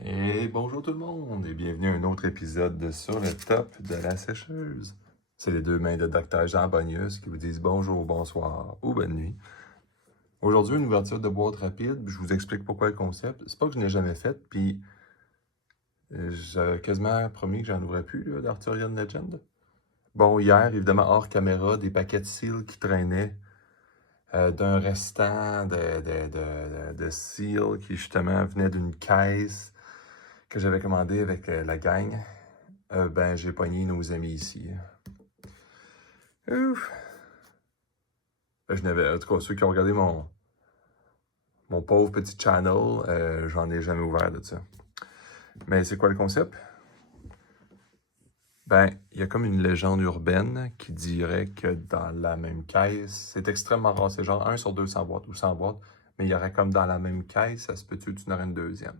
Et bonjour tout le monde et bienvenue à un autre épisode de Sur le top de la sécheuse. C'est les deux mains de Dr Jean Bonius qui vous disent bonjour, bonsoir ou bonne nuit. Aujourd'hui, une ouverture de boîte rapide, je vous explique pourquoi le concept. C'est pas que je n'ai jamais fait, puis j'avais quasiment promis que j'en ouvrais plus d'Arthurian Legend. Bon, hier, évidemment, hors caméra, des paquets de seal qui traînaient d'un restant de seal qui justement venait d'une caisse que j'avais commandé avec la gang. J'ai pogné nos amis ici. Ouf! Je n'avais, en tout cas, ceux qui ont regardé mon pauvre petit channel, j'en ai jamais ouvert de ça. Mais c'est quoi le concept? Il y a comme une légende urbaine qui dirait que dans la même caisse, c'est extrêmement rare, c'est genre 1 sur 200 boîtes ou 100 boîtes, mais il y aurait comme dans la même caisse, ça se peut-tu que tu en aurais une deuxième?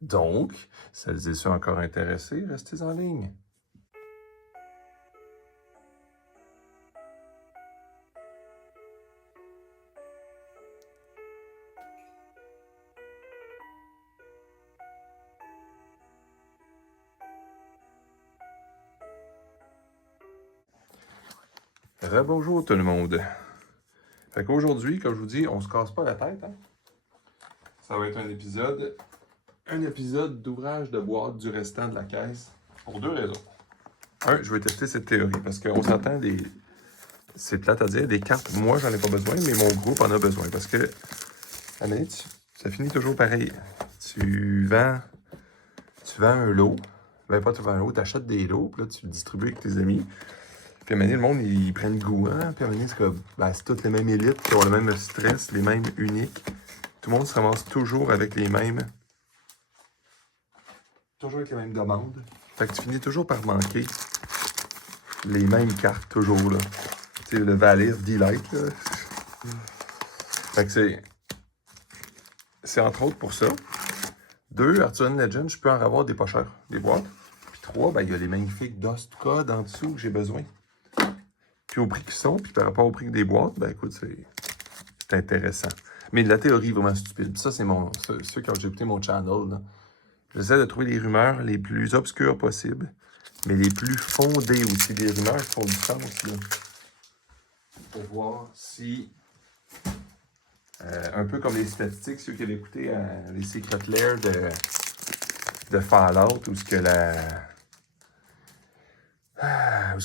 Donc, celles et ceux encore intéressés, restez en ligne. Rebonjour tout le monde. Fait qu'aujourd'hui, comme je vous dis, on se casse pas la tête. Hein? Ça va être un épisode d'ouvrage de boîte du restant de la caisse pour deux raisons. Un, je vais tester cette théorie parce qu'on s'entend c'est plate à dire, des cartes, moi j'en ai pas besoin, mais mon groupe en a besoin parce que, à la minute, ça finit toujours pareil. Tu vends un lot, pas tu vends un lot, tu achètes des lots, puis là tu le distribues avec tes amis. Puis à un moment donné, le monde, ils prennent goût, hein? Puis à un moment donné, c'est comme, c'est toutes les mêmes élites qui ont le même stress, les mêmes uniques. Tout le monde se ramasse toujours avec les mêmes. Toujours avec les mêmes demandes. Fait que tu finis toujours par manquer les mêmes cartes, toujours, là. Tu sais, le Valir D-Light, là. Fait que c'est entre autres pour ça. 2, Arthurian Legend, je peux en avoir des pas chers, des boîtes. Puis 3, il y a les magnifiques Dust Code en dessous que j'ai besoin. Puis au prix qu'ils sont, puis par rapport au prix des boîtes, écoute, c'est intéressant. Mais la théorie est vraiment stupide. Puis ça, c'est ceux qui ont écouté mon channel, là. J'essaie de trouver les rumeurs les plus obscures possibles, mais les plus fondées aussi, des rumeurs qui font du sens, là. Pour voir si, un peu comme les statistiques, ceux qui avaient écouté les Secret Lair de Fallout, où ce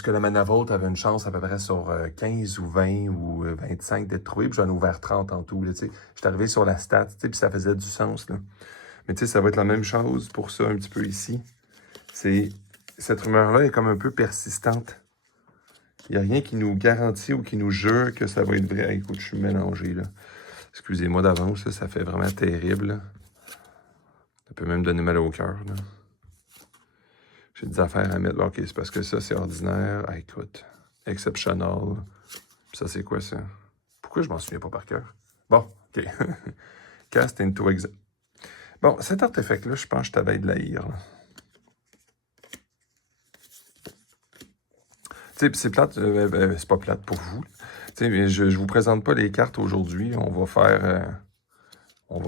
que la Manavolt avait une chance à peu près sur 15 ou 20 ou 25 d'être trouvé, puis j'en ai ouvert 30 en tout. J'étais arrivé sur la stat, puis ça faisait du sens. Là. Mais tu sais, ça va être la même chose pour ça un petit peu ici. Cette rumeur-là est comme un peu persistante. Il n'y a rien qui nous garantit ou qui nous jure que ça va être vrai. Écoute, je suis mélangé, là. Excusez-moi d'avance, ça fait vraiment terrible. Là. Ça peut même donner mal au cœur, là. J'ai des affaires à mettre. Ok, c'est parce que ça, c'est ordinaire. Écoute, exceptional. Ça, c'est quoi, ça? Pourquoi je m'en souviens pas par cœur? Bon, ok. Cast into exam. Bon, cet artefact-là, je pense que je t'avais de l'haïr. Tu sais, c'est plate, c'est pas plate pour vous. Tu sais, je vous présente pas les cartes aujourd'hui. On va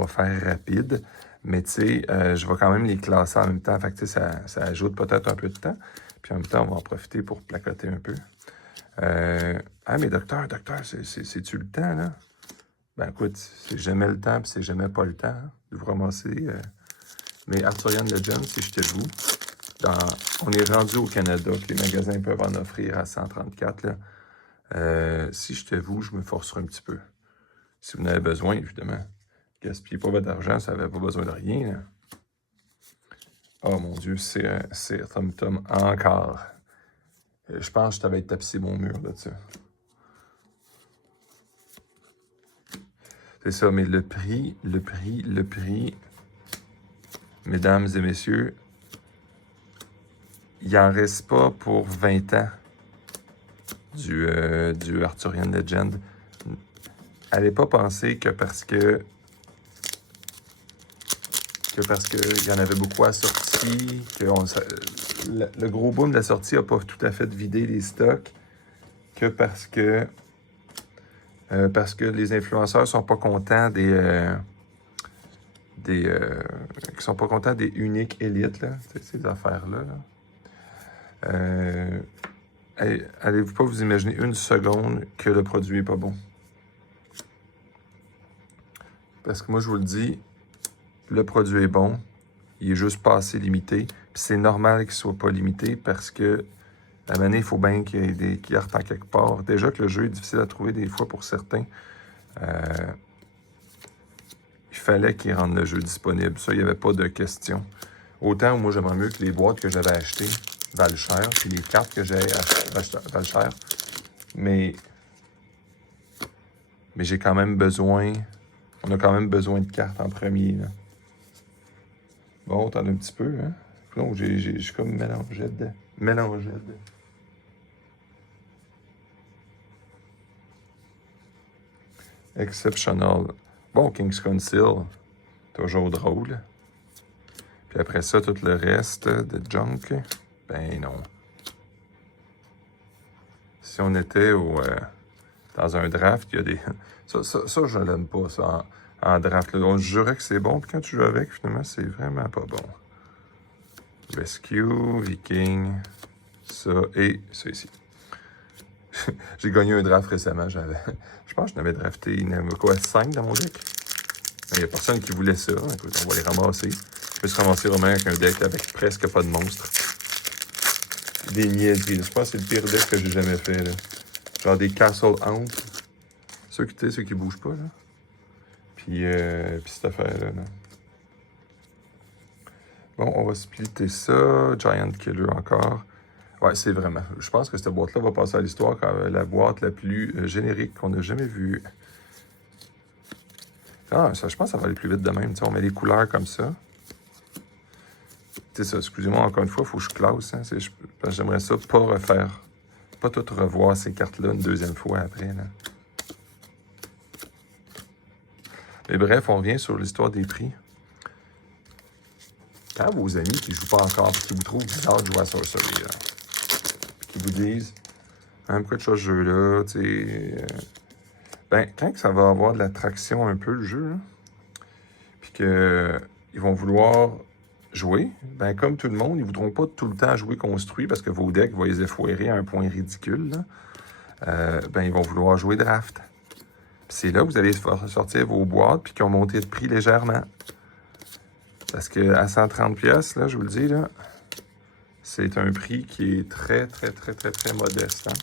faire rapide. Mais tu sais, je vais quand même les classer en même temps. Fait que ça ajoute peut-être un peu de temps. Puis en même temps, on va en profiter pour placoter un peu. Mais docteur, c'est-tu le temps, là? Écoute, c'est jamais le temps, puis c'est jamais pas le temps hein, de vous ramasser. Mais Arthurian Legends, si j'étais vous, on est rendu au Canada, que les magasins peuvent en offrir à 134, là. Si j'étais vous, je me forcerais un petit peu. Si vous en avez besoin, évidemment. Gaspillez pas votre argent, ça n'avait pas besoin de rien. Là. Oh mon Dieu, c'est Tom encore. Je pense que je t'avais tapissé mon mur là-dessus. C'est ça, mais le prix, mesdames et messieurs, il n'en reste pas pour 20 ans du Arthurian Legend. Allez pas penser que parce que il y en avait beaucoup à sortie, que le gros boom de la sortie n'a pas tout à fait vidé les stocks, que parce que les influenceurs sont pas contents qui sont pas contents des uniques élites, là, ces affaires-là. Allez-vous pas vous imaginer une seconde que le produit est pas bon? Parce que moi, je vous le dis, le produit est bon, il est juste pas assez limité. Puis c'est normal qu'il soit pas limité parce que à un moment donné, il faut bien qu'il y ait des cartes en quelque part. Déjà que le jeu est difficile à trouver des fois pour certains. Il fallait qu'ils rendent le jeu disponible. Ça, il n'y avait pas de question. Autant, moi, j'aimerais mieux que les boîtes que j'avais achetées valent cher, puis les cartes que j'ai achetées valent cher. Mais j'ai quand même besoin... On a quand même besoin de cartes en premier, là. Bon, t'en as un petit peu, hein? Donc, je suis comme mélangé dedans. Exceptional. Bon, King's Council, toujours drôle. Puis après ça, tout le reste de junk, ben non. Si on était dans un draft, il y a des... Ça je l'aime pas, ça, en draft. Là. On jurait que c'est bon, puis quand tu joues avec, finalement, c'est vraiment pas bon. Rescue, Viking, ça et ça ici. J'ai gagné un draft récemment, je pense que je n'avais drafté, il y en avait quoi, 5 dans mon deck? Il n'y a personne qui voulait ça, écoute, on va les ramasser. Je peux se ramasser vraiment avec un deck avec presque pas de monstres. Des niaiseries, je pense que c'est le pire deck que j'ai jamais fait, là. Genre des Castle Hound. Ceux qui bougent pas, là. Puis cette affaire-là, là. Bon, on va splitter ça. Giant Killer encore. Ouais, c'est vraiment. Je pense que cette boîte-là va passer à l'histoire comme la boîte la plus générique qu'on a jamais vue. Ah, ça, je pense que ça va aller plus vite de même. T'sais, on met les couleurs comme ça. Tu sais, ça, excusez-moi, encore une fois, il faut que je classe. Hein, j'aimerais ça pas refaire. Pas tout revoir ces cartes-là une deuxième fois après. Là. Mais bref, on revient sur l'histoire des prix. Quand vos amis qui ne jouent pas encore, qui vous trouvent bizarre de jouer à Sorcery, là, qui vous disent pourquoi tu joues ce jeu-là, tu sais. Ben, quand ça va avoir de l'attraction un peu, le jeu, là, puis qu'ils vont vouloir jouer, ben, comme tout le monde, ils ne voudront pas tout le temps jouer construit parce que vos decks vont les effoirer à un point ridicule, là. Ben, ils vont vouloir jouer draft. Puis c'est là que vous allez sortir vos boîtes puis qui ont monté de prix légèrement. Parce qu'à 130$, là, je vous le dis, là, c'est un prix qui est très, très, très, très, très modeste. Hein?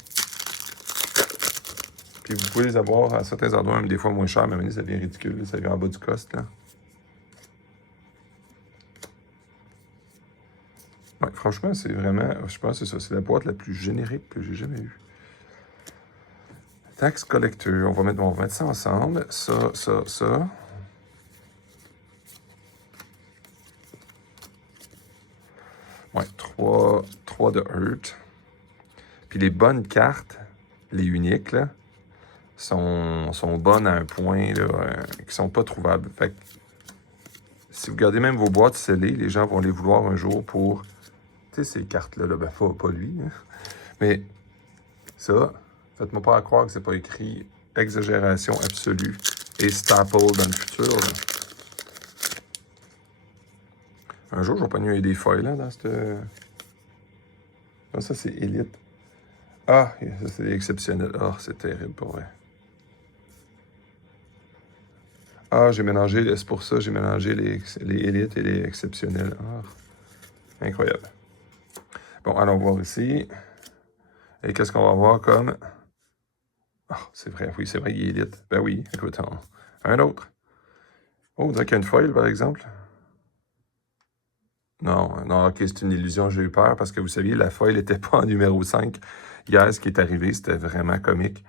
Puis vous pouvez les avoir à certains endroits, même des fois moins cher, mais ça devient ridicule, ça vient en bas du cost, là. Ouais, franchement, c'est vraiment, je pense que c'est ça, c'est la boîte la plus générique que j'ai jamais eue. Tax Collector, on va mettre ça ensemble, ça. Ouais, 3 de Hurt. Puis les bonnes cartes, les uniques, là, sont bonnes à un point là, qui sont pas trouvables. Fait que, si vous gardez même vos boîtes scellées, les gens vont les vouloir un jour pour, tu sais, ces cartes-là, là, ben pas lui, hein. Mais ça, faites-moi pas croire que c'est pas écrit exagération absolue et staple dans le futur, là. Un jour, je vais pogner des foils, là, dans cette... Ah, ça, c'est élite. Ah, ça, c'est exceptionnel. Ah, c'est terrible, pour vrai. Ah, j'ai mélangé, c'est pour ça, j'ai mélangé les élites et les exceptionnels. Ah, incroyable. Bon, allons voir ici. Et qu'est-ce qu'on va voir comme... Ah, c'est vrai, oui, c'est vrai, il est élite. Ben oui, écoute, un autre. Oh, on dirait qu'il y a une foil, par exemple. Non, ok, c'est une illusion, j'ai eu peur parce que vous saviez, la foil n'était pas en numéro 5. Hier, ce qui est arrivé, c'était vraiment comique.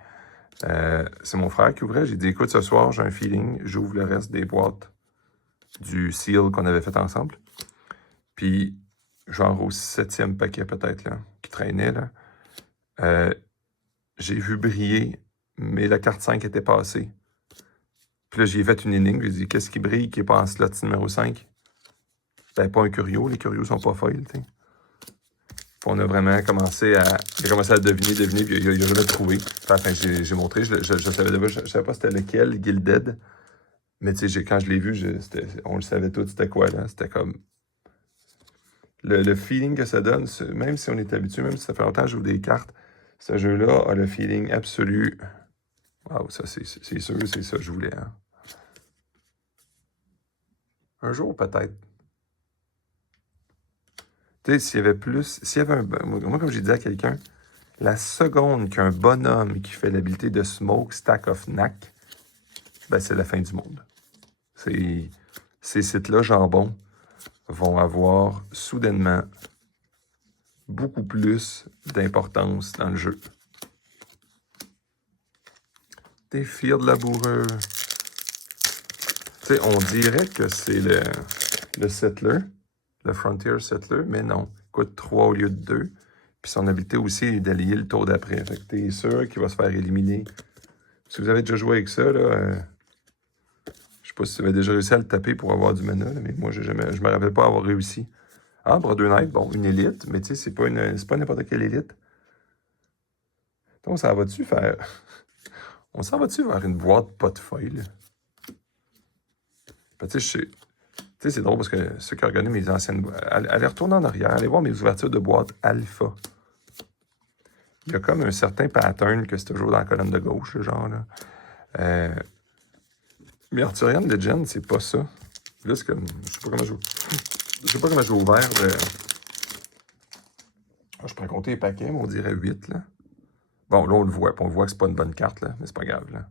C'est mon frère qui ouvrait. J'ai dit, écoute, ce soir, j'ai un feeling, j'ouvre le reste des boîtes du seal qu'on avait fait ensemble. Puis, genre au 7e paquet peut-être, là, qui traînait, là, j'ai vu briller, mais la carte 5 était passée. Puis là, j'ai fait une énigme, j'ai dit, qu'est-ce qui brille qui n'est pas en slot numéro 5? C'était pas un curio, les curios sont pas foils, tu sais. On a vraiment commencé à... J'ai commencé à deviner, puis il a jamais trouvé. Enfin, j'ai montré, je savais pas c'était lequel, Gilded. Mais tu sais, quand je l'ai vu, on le savait tous, c'était quoi, là? C'était comme... Le feeling que ça donne, même si on est habitué, même si ça fait longtemps que je joue des cartes, ce jeu-là a le feeling absolu. Wow, ça, c'est sûr, c'est ça que je voulais, hein. Un jour, peut-être. Tu sais, s'il y avait plus... S'il y avait un... Moi, comme j'ai dit à quelqu'un, la seconde qu'un bonhomme qui fait l'habilité de Smoke, Stack of Knack, ben c'est la fin du monde. Ces sites-là, jambon, vont avoir soudainement beaucoup plus d'importance dans le jeu. Des Field Laboureux. Tu sais, on dirait que c'est le Settler, le Frontier Settler, mais non. Il coûte 3 au lieu de 2. Puis son habilité aussi est d'allier le tour d'après. Fait que t'es sûr qu'il va se faire éliminer. Si vous avez déjà joué avec ça, là, je sais pas si vous avez déjà réussi à le taper pour avoir du mana, là, mais moi, je me rappelle pas avoir réussi. Ah, Brother Knight, bon, une élite, mais tu sais, c'est pas n'importe quelle élite. Donc, ça va-tu faire... On s'en va-tu vers une boîte pas de feuilles, là? Ben, tu sais, c'est drôle parce que ceux qui ont regardé mes anciennes... Allez retourner en arrière, allez voir mes ouvertures de boîte alpha. Il y a comme un certain pattern que c'est toujours dans la colonne de gauche, ce genre, là. Mais Arthurian Legend, c'est pas ça. Là, c'est comme... Je sais pas comment je vais ouvert. Je pourrais compter les paquets, mais on dirait 8, là. Bon, là, on le voit. Puis on voit que c'est pas une bonne carte, là. Mais c'est pas grave, là.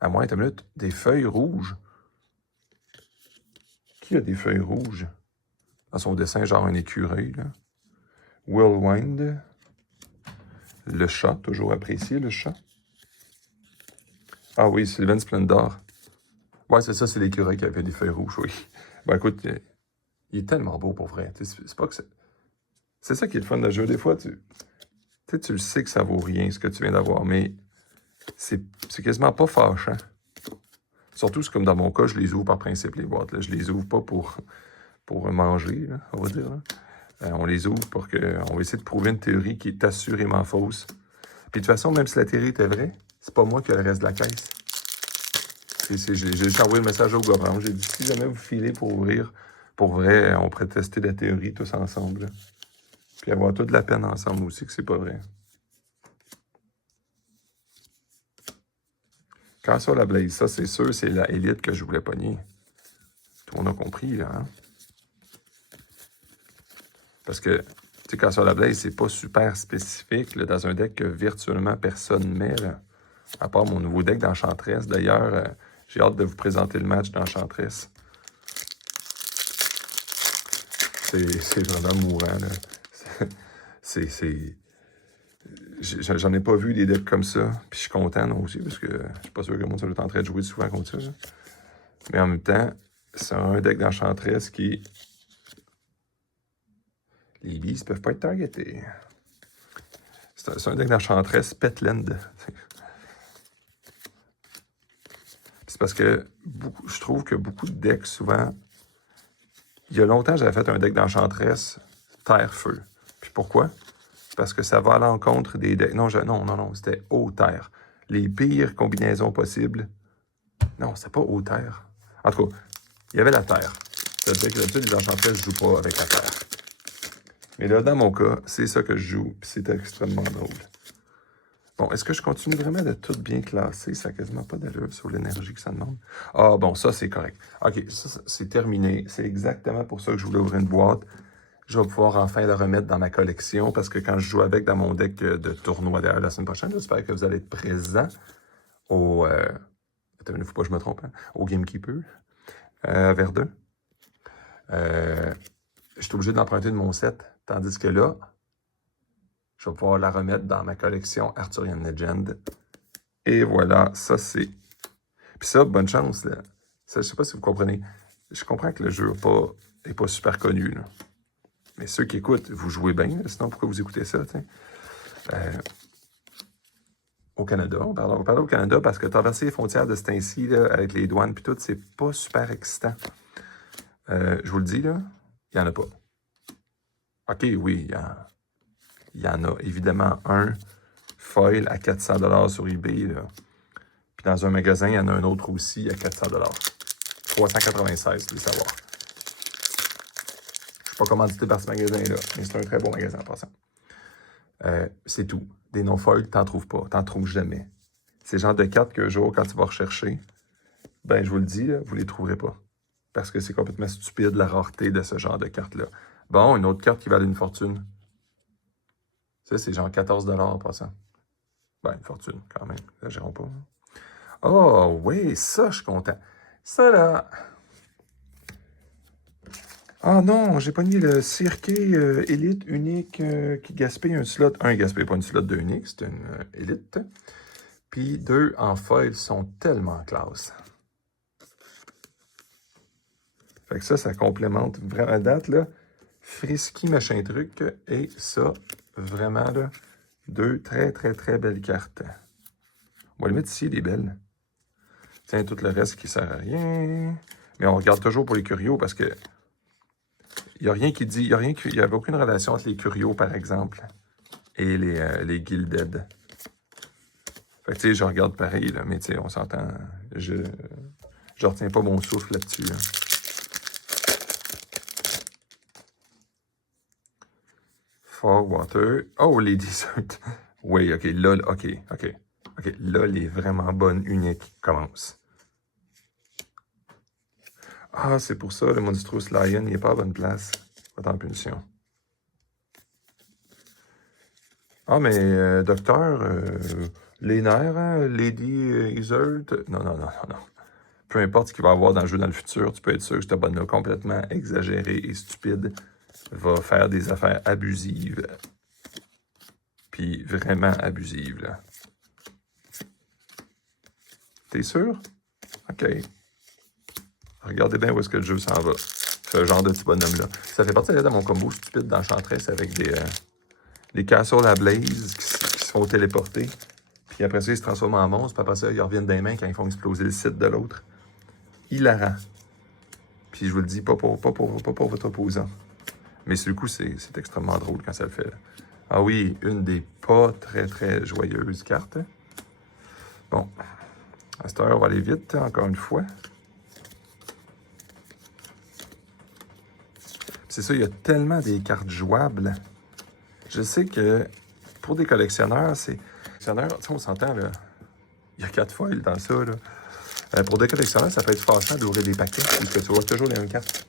À moins, une minute. Des feuilles rouges. Qui a des feuilles rouges? Dans son dessin, genre un écureuil, là. Whirlwind. Le chat, toujours apprécié, le chat. Ah oui, Sylvain Splendor. Ouais, c'est ça, c'est l'écureuil qui avait des feuilles rouges, oui. Ben écoute, il est tellement beau pour vrai. C'est pas que c'est ça qui est le fun de jeu. Des fois, tu le sais que ça vaut rien, ce que tu viens d'avoir, mais c'est quasiment pas fâchant. Surtout, c'est comme dans mon cas, je les ouvre par principe, les boîtes. Là. Je les ouvre pas pour manger, là, on va dire. On les ouvre pour qu'on va essayer de prouver une théorie qui est assurément fausse. Puis de toute façon, même si la théorie était vraie, c'est pas moi qui ai le reste de la caisse. J'ai envoyé le message au gouvernement. J'ai dit, si jamais vous filez pour ouvrir, pour vrai, on pourrait tester la théorie tous ensemble. Là. Puis avoir toute la peine ensemble aussi que c'est pas vrai. Quand ça, la Blaze, ça, c'est sûr, c'est la élite que je voulais pogner. Tout le monde a compris, là, hein? Parce que, tu sais, quand ça, la Blaze, c'est pas super spécifique, là, dans un deck que virtuellement personne met, là, à part mon nouveau deck d'Enchantress. D'ailleurs, j'ai hâte de vous présenter le match d'Enchantress. C'est vraiment mourant, là. J'en ai pas vu des decks comme ça. Puis je suis content, non, aussi, parce que je suis pas sûr que le monde soit en train de jouer souvent contre ça. Là. Mais en même temps, c'est un deck d'Enchantress qui... Les bees peuvent pas être targetés. C'est un deck d'Enchantress Petland. C'est parce que je trouve que beaucoup de decks, souvent... Il y a longtemps, j'avais fait un deck d'Enchantress Terre-Feu. Puis pourquoi? Parce que ça va à l'encontre des decks. Non, c'était Eau-Terre. Les pires combinaisons possibles. Non, c'était pas Eau-Terre. En tout cas, il y avait la Terre. C'est-à-dire que d'habitude, les Enchantress ne jouent pas avec la Terre. Mais là, dans mon cas, c'est ça que je joue, puis c'est extrêmement drôle. Bon, est-ce que je continue vraiment de tout bien classer? Ça n'a quasiment pas d'allure sur l'énergie que ça demande. Ah, bon, ça, c'est correct. OK, ça, c'est terminé. C'est exactement pour ça que je voulais ouvrir une boîte. Je vais pouvoir enfin le remettre dans ma collection parce que quand je joue avec dans mon deck de tournoi d'ailleurs la semaine prochaine, j'espère que vous allez être présents au... Attends, il ne faut pas que je me trompe, hein, au Gamekeeper, vers 2. Je suis obligé d'emprunter de mon set, tandis que là, je vais pouvoir la remettre dans ma collection Arthurian Legend. Et voilà, ça c'est... Puis ça, bonne chance, là. Ça, je sais pas si vous comprenez. Je comprends que le jeu n'est pas super connu, là. Mais ceux qui écoutent, vous jouez bien, là. Sinon pourquoi vous écoutez ça, tu sais? Au Canada, on parle au Canada parce que traverser les frontières de ce temps-ci, avec les douanes puis tout, c'est pas super excitant. Je vous le dis, là, il n'y en a pas. OK, oui, il y en a évidemment un foil à 400$ sur eBay. Là. Puis dans un magasin, il y en a un autre aussi à 400$. 396, tu veux savoir. Je suis pas commandité par ce magasin-là, mais c'est un très bon magasin en passant. C'est tout. Des non-foils, t'en trouves pas. T'en trouves jamais. Ces genres de cartes qu'un jour, quand tu vas rechercher, ben, je vous le dis, là, vous les trouverez pas. Parce que c'est complètement stupide, la rareté de ce genre de cartes-là. Bon, une autre carte qui valait une fortune. Ça, c'est genre 14 $ en passant. Ben, une fortune, quand même. Exagérons pas. Oh, oui, ça, je suis content. Ça, là... Ah non, j'ai pas mis le circuit élite unique qui gaspille un slot. Un, il gaspille pas une slot de unique, c'est une élite. Puis deux, en foil, sont tellement classe. Fait que ça complémente vraiment à date, là. Frisky, machin truc. Et ça, vraiment, là, deux très, très, très belles cartes. On va les mettre ici, les belles. Tiens, tout le reste qui sert à rien. Mais on regarde toujours pour les curios parce que il n'y a rien qui dit, il n'y avait aucune relation entre les curios, par exemple, et les gilded. Fait que, tu sais, je regarde pareil, là, mais tu sais, on s'entend, je retiens pas mon souffle là-dessus. Là. Fog Water. Oh, les desserts. Oui, OK, là, OK. Là, les vraiment bonnes uniques commencent. Ah, c'est pour ça, le Monstrous Lion, il n'est pas à bonne place. Pas en punition. Ah, mais docteur, les nerfs, hein, Lady Iseult. Non. Peu importe ce qu'il va y avoir dans le jeu dans le futur, tu peux être sûr que cette bonne-là, complètement exagérée et stupide, va faire des affaires abusives. Puis vraiment abusives, là. T'es sûr? OK. Regardez bien où est-ce que le jeu s'en va. Ce genre de petit bonhomme-là. Ça fait partie de mon combo stupide d'Enchantress avec des Castle à Blaze qui se font téléporter. Puis après ça, ils se transforment en monstres. Puis après ça, ils reviennent des mains quand ils font exploser le site de l'autre. Hilarant. Puis je vous le dis, pas pour votre opposant. Mais sur le coup, c'est extrêmement drôle quand ça le fait. Là. Ah oui, une des pas très, très joyeuses cartes. Bon. À cette heure, on va aller vite, encore une fois. C'est ça, il y a tellement des cartes jouables. Je sais que pour des collectionneurs, c'est... Collectionneurs, tu sais, on s'entend, là. Il y a 4 foils dans ça, là. Pour des collectionneurs, ça peut être fâchant d'ouvrir des paquets puisque tu vois toujours les mêmes cartes.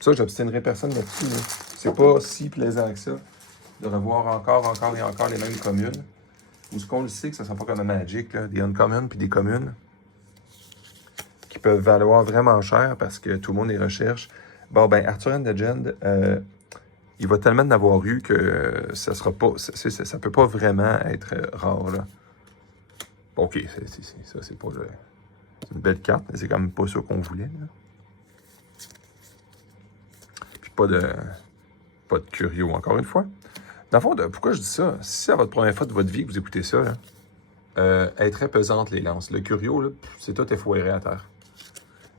Ça, j'obstinerai personne là-dessus. Là. C'est pas si plaisant que ça de revoir encore et encore les mêmes communes. Ou ce qu'on le sait que ça ne sera pas comme un Magic, là, des uncommons puis des communes qui peuvent valoir vraiment cher parce que tout le monde les recherche. Bon, ben, Arthurian Legend, il va tellement en avoir eu que ça sera pas, ça peut pas vraiment être rare, là. Bon, OK, ça, c'est pas... c'est une belle carte, mais c'est quand même pas ça qu'on voulait, là. Puis pas de curio, encore une fois. Dans le fond, pourquoi je dis ça? Si c'est à votre première fois de votre vie que vous écoutez ça, là, elle est très pesante, les lances. Le curio, là, c'est tout effoiré à terre.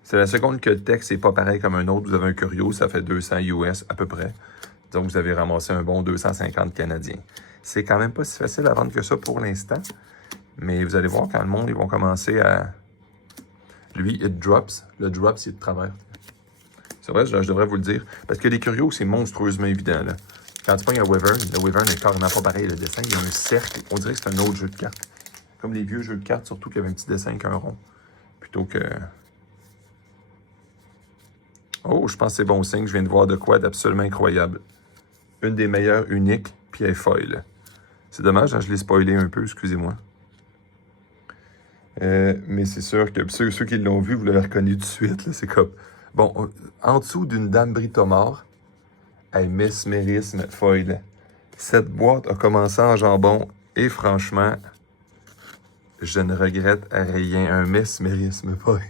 C'est la seconde que le texte n'est pas pareil comme un autre. Vous avez un curio, ça fait 200 US à peu près. Donc, vous avez ramassé un bon 250 Canadiens. C'est quand même pas si facile à vendre que ça pour l'instant. Mais vous allez voir, quand le monde, ils vont commencer à... Lui, it drops. Le drop, c'est de travers. C'est vrai, je devrais vous le dire. Parce que les curios, c'est monstrueusement évident, là. Quand tu pognes un Wyvern, le Wyvern est carrément pas pareil. Le dessin, il y a un cercle. On dirait que c'est un autre jeu de cartes. Comme les vieux jeux de cartes, surtout qu'il y avait un petit dessin qu'un rond. Plutôt que... Oh, je pense que c'est bon signe. Je viens de voir de quoi d'absolument incroyable. Une des meilleures uniques, puis elle est foil. C'est dommage, hein, je l'ai spoilé un peu, excusez-moi. Mais c'est sûr que ceux qui l'ont vu, vous l'avez reconnu tout de suite. C'est comme... Bon, en dessous d'une Dame Britomar, hey, mesmérisme foil. Cette boîte a commencé en jambon et franchement, je ne regrette rien. Un mesmérisme foil.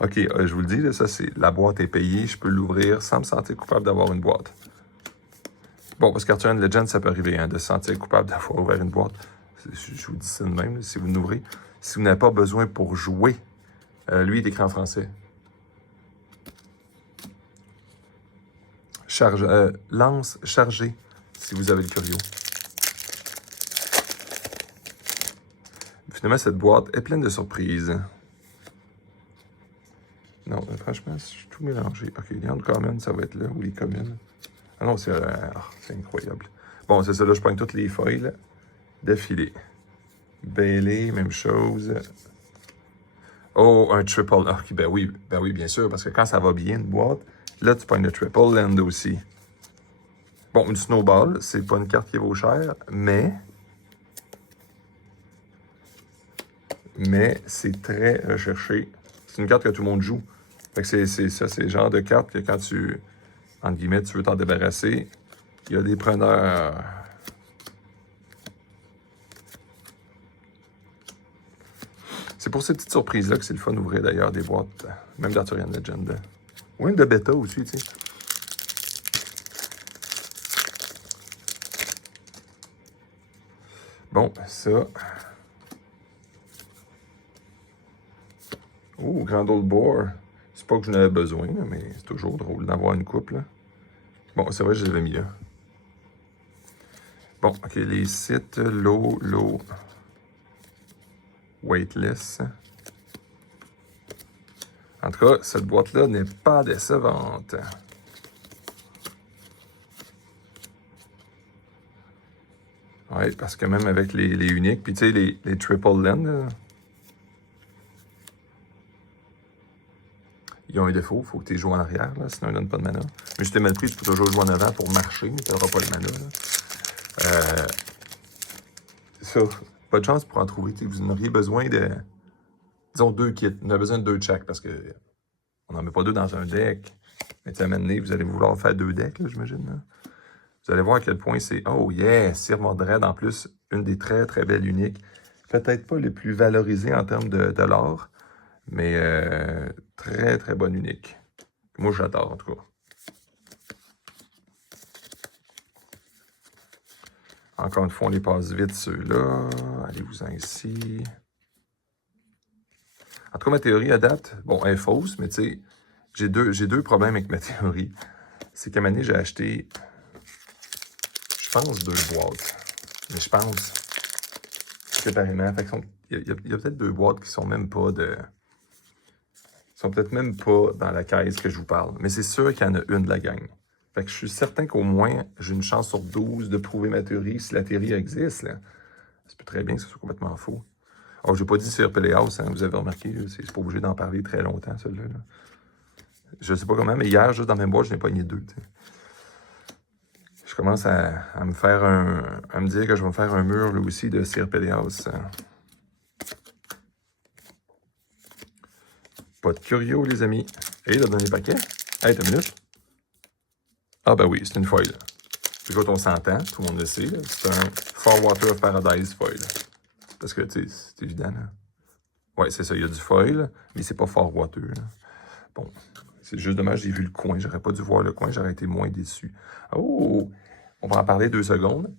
OK, je vous le dis, là, ça c'est la boîte est payée, je peux l'ouvrir sans me sentir coupable d'avoir une boîte. Bon, parce qu'Arthurian Legend, ça peut arriver, hein, de se sentir coupable d'avoir ouvert une boîte. Je vous dis ça de même, là, si vous l'ouvrez. Si vous n'avez pas besoin pour jouer, lui, il est écrit en français. Lance chargée, si vous avez le curio. Finalement, cette boîte est pleine de surprises. Non, franchement, je suis tout mélangé. OK, les uncommon, ça va être là, ou les communes. Ah non, c'est incroyable. Bon, c'est ça, là, je prends toutes les foils d'affilée. Bailey, même chose. Oh, un triple. OK, ben oui, bien sûr, parce que quand ça va bien, une boîte, là, tu prends le triple land aussi. Bon, une snowball, c'est pas une carte qui vaut cher, mais c'est très recherché. C'est une carte que tout le monde joue. Fait que c'est le genre de carte que quand tu, entre guillemets, tu veux t'en débarrasser, il y a des preneurs. C'est pour ces petites surprises-là que c'est le fun d'ouvrir d'ailleurs des boîtes, même d'Arthurian Legend. Ou même de bêta aussi, tu sais. Bon, ça. Oh, Grand Old Boar. C'est pas que j'en avais besoin, là, mais c'est toujours drôle d'avoir une coupe, là. Bon, c'est vrai, je l'avais mis là. Bon, OK, les sites low, weightless. En tout cas, cette boîte-là n'est pas décevante. Oui, parce que même avec les uniques, puis tu sais, les triple land, là, ils ont un défaut, il faut que tu joues en arrière, là, sinon ils ne donnent pas de mana. Mais si t'es mal pris, tu peux toujours jouer en avant pour marcher, mais tu n'auras pas le mana. Là. Ça, pas de chance pour en trouver. Vous en auriez besoin de, disons, 2 kits. On a besoin de 2 de chaque, parce que on n'en met pas 2 dans un deck. Mais à un moment donné, vous allez vouloir faire 2 decks, j'imagine. Là. Vous allez voir à quel point c'est... Oh yeah! Sir Mordred, en plus, une des très, très belles uniques. Peut-être pas les plus valorisées en termes de l'or, mais très, très bonne unique. Moi, j'adore, en tout cas. Encore une fois, on les passe vite, ceux-là. Allez-vous-en ici. En tout cas, ma théorie à date, bon, elle est fausse, mais tu sais, j'ai deux problèmes avec ma théorie. C'est qu'à un moment donné, j'ai acheté, je pense, 2 boîtes. Mais je pense séparément. Fait il y a peut-être 2 boîtes qui sont même pas de... sont peut-être même pas dans la caisse que je vous parle. Mais c'est sûr qu'il y en a une de la gang. Fait que je suis certain qu'au moins, j'ai une chance sur 12 de prouver ma théorie si la théorie existe. Là. Ça peut très bien que ce soit complètement faux. Oh, j'ai pas dit sur Pelehouse, hein, vous avez remarqué, c'est pas obligé d'en parler très longtemps, celui-là. Là. Je sais pas comment, mais hier, juste dans mes boîtes, je n'ai pogné 2. T'sais. Je commence à me faire à me dire que je vais me faire un mur là aussi de Sir Pelehouse. Pas de curieux, les amis. Et le dernier paquet. Hey, t'as une minute? Ah ben oui, c'est une foil. Écoute, on s'entend, tout le monde le sait. C'est un Far Water of Paradise foil. Parce que, tu sais, c'est évident. Là. Ouais, c'est ça, il y a du foil, mais c'est pas Far Water. Là. Bon, c'est juste dommage, j'ai vu le coin. J'aurais pas dû voir le coin, j'aurais été moins déçu. Oh! On va en parler 2 secondes.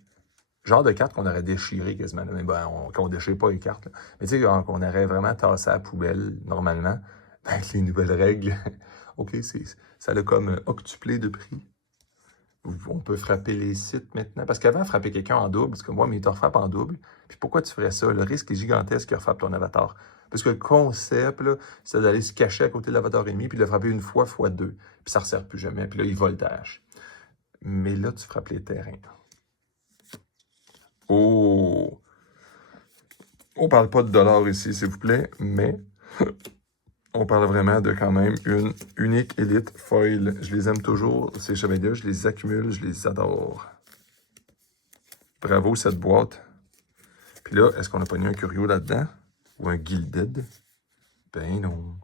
Genre de carte qu'on aurait déchiré quasiment. Mais ben, qu'on déchire pas les cartes. Là. Mais tu sais, qu'on aurait vraiment tassé à la poubelle, normalement. Avec les nouvelles règles. OK, ça a comme octuplé de prix. On peut frapper les sites maintenant. Parce qu'avant, frapper quelqu'un en double, parce que moi, mais il te refrappe en double. Puis pourquoi tu ferais ça? Le risque est gigantesque qu'il refrappe ton avatar. Parce que le concept, c'est d'aller se cacher à côté de l'avatar ennemi, puis de le frapper une fois, fois 2. Puis ça ne resserre plus jamais. Puis là, il voltage. Mais là, tu frappes les terrains. Oh! On parle pas de dollars ici, s'il vous plaît, mais on parle vraiment de quand même une unique élite foil. Je les aime toujours, ces chevaliers-là, je les accumule, je les adore. Bravo, cette boîte. Puis là, est-ce qu'on a pas mis un curieux là-dedans? Ou un gilded? Ben non.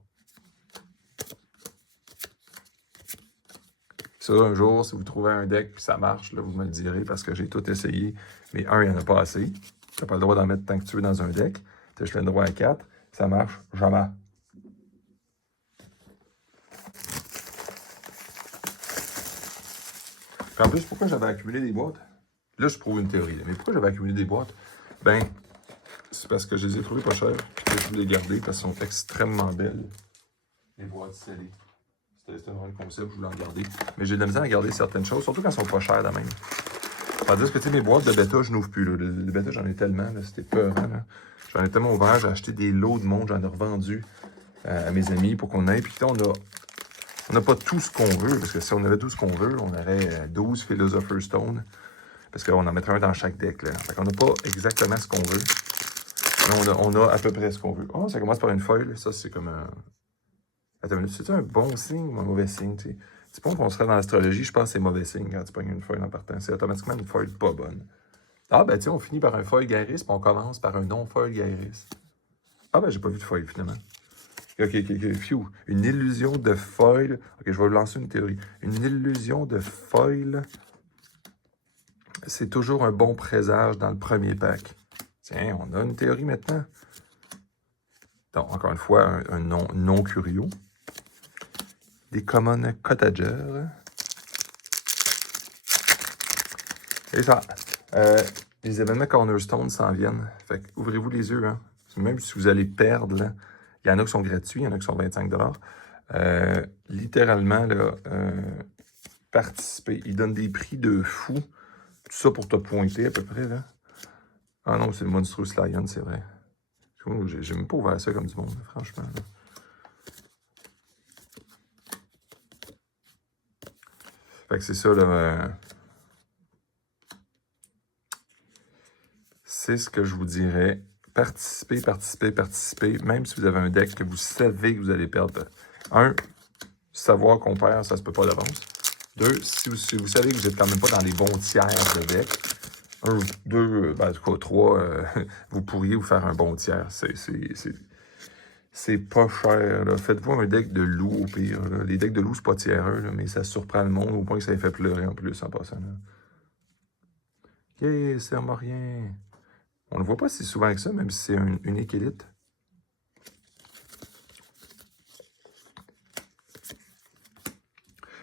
Ça, un jour, si vous trouvez un deck puis ça marche, là, vous me le direz parce que j'ai tout essayé. Mais un, il n'y en a pas assez. Tu n'as pas le droit d'en mettre tant que tu veux dans un deck. Tu as le droit à 4. Ça marche jamais. Puis en plus, pourquoi j'avais accumulé des boîtes? Là, je prouve une théorie. Mais pourquoi j'avais accumulé des boîtes? Ben, c'est parce que je les ai trouvées pas chères. Et que je voulais les garder parce qu'elles sont extrêmement belles. Les boîtes scellées. C'était un concept, je voulais en garder. Mais j'ai de la misère à garder certaines choses, surtout quand elles sont pas chères de même. Tandis que, tu sais, mes boîtes de bêta, je n'ouvre plus. Là. Le bêta, j'en ai tellement. C'était peur. J'en ai tellement ouvert. J'ai acheté des lots de monde. J'en ai revendu. à mes amis pour qu'on aille. Puis on n'a pas tout ce qu'on veut, parce que si on avait tout ce qu'on veut, on aurait 12 Philosopher's Stone, parce qu'on en mettrait un dans chaque deck. Là. Fait qu'on n'a pas exactement ce qu'on veut, mais on a à peu près ce qu'on veut. Oh, ça commence par une feuille. Ça, c'est comme un... Attends une minute, c'est un bon signe ou un mauvais signe? Tu sais? C'est pas qu'on serait dans l'astrologie, je pense que c'est mauvais signe quand tu pognes une feuille en partant. C'est automatiquement une feuille pas bonne. Ah, ben, tu sais, on finit par un foil guéris, puis on commence par un non-foil guéris. Ah, ben, j'ai pas vu de foil, finalement. Ok, phew. Une illusion de foil. Ok, je vais vous lancer une théorie. Une illusion de foil, c'est toujours un bon présage dans le premier pack. Tiens, on a une théorie maintenant. Donc, encore une fois, un non curieux. Des common cottagers. Et ça. Les événements Cornerstone s'en viennent. Fait que ouvrez-vous les yeux. Hein. Même si vous allez perdre, là, il y en a qui sont gratuits, il y en a qui sont 25 $. Littéralement, là, participer. Ils donnent des prix de fou. Tout ça pour te pointer à peu près. Là. Ah non, c'est le Monstrous Lion, c'est vrai. J'ai même pas ouvert ça comme du monde, franchement. Là. Fait que c'est ça, là. C'est ce que je vous dirais. Participez. Même si vous avez un deck que vous savez que vous allez perdre. Un, savoir qu'on perd, ça se peut pas d'avance. Deux, si vous savez que vous n'êtes quand même pas dans les bons tiers de deck. Un, deux, ben, en tout cas, trois, vous pourriez vous faire un bon tiers. C'est pas cher. Faites-vous un deck de loup au pire. Là. Les decks de loup, c'est pas tiers, là, mais ça surprend le monde au point que ça les fait pleurer en plus en passant. Là. Yeah, c'est rien. On ne le voit pas si souvent que ça, même si c'est une unique élite.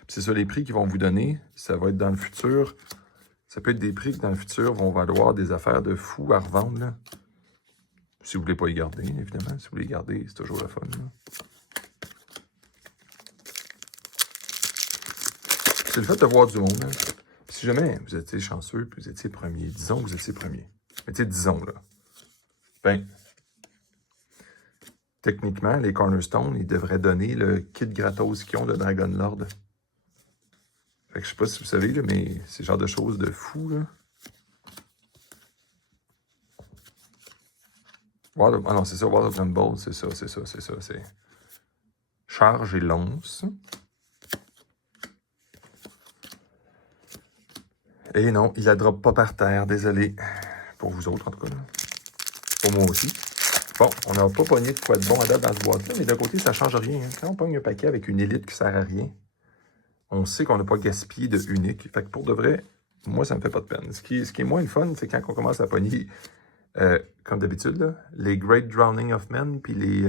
C'est ça les prix qu'ils vont vous donner. Ça va être dans le futur. Ça peut être des prix qui, dans le futur, vont valoir des affaires de fou à revendre. Là. Si vous ne voulez pas les garder, évidemment. Si vous voulez les garder, c'est toujours le fun. Là. C'est le fait de voir du monde. Hein. Si jamais vous étiez chanceux puis vous étiez premier, disons que vous étiez premier. Mais tu sais, disons, là. Ben, techniquement, les Cornerstone, ils devraient donner le kit gratos qu'ils ont de Dragon Lord. Fait que je sais pas si vous savez, là, mais c'est le genre de choses de fou, là. Ah non, c'est ça, Wall of Rumble, c'est ça. C'est charge et lance. Et non, il la drop pas par terre, désolé. Pour vous autres, en tout cas. Là. Pour moi aussi. Bon, on n'a pas pogné de quoi de bon à date dans ce boîte-là, mais d'un côté, ça change rien. Hein. Quand on pogne un paquet avec une élite qui sert à rien, on sait qu'on n'a pas gaspillé de unique. Fait que pour de vrai, moi, ça me fait pas de peine. Ce qui est moins le fun, c'est quand on commence à pogner, comme d'habitude, les Great Drowning of Men, puis les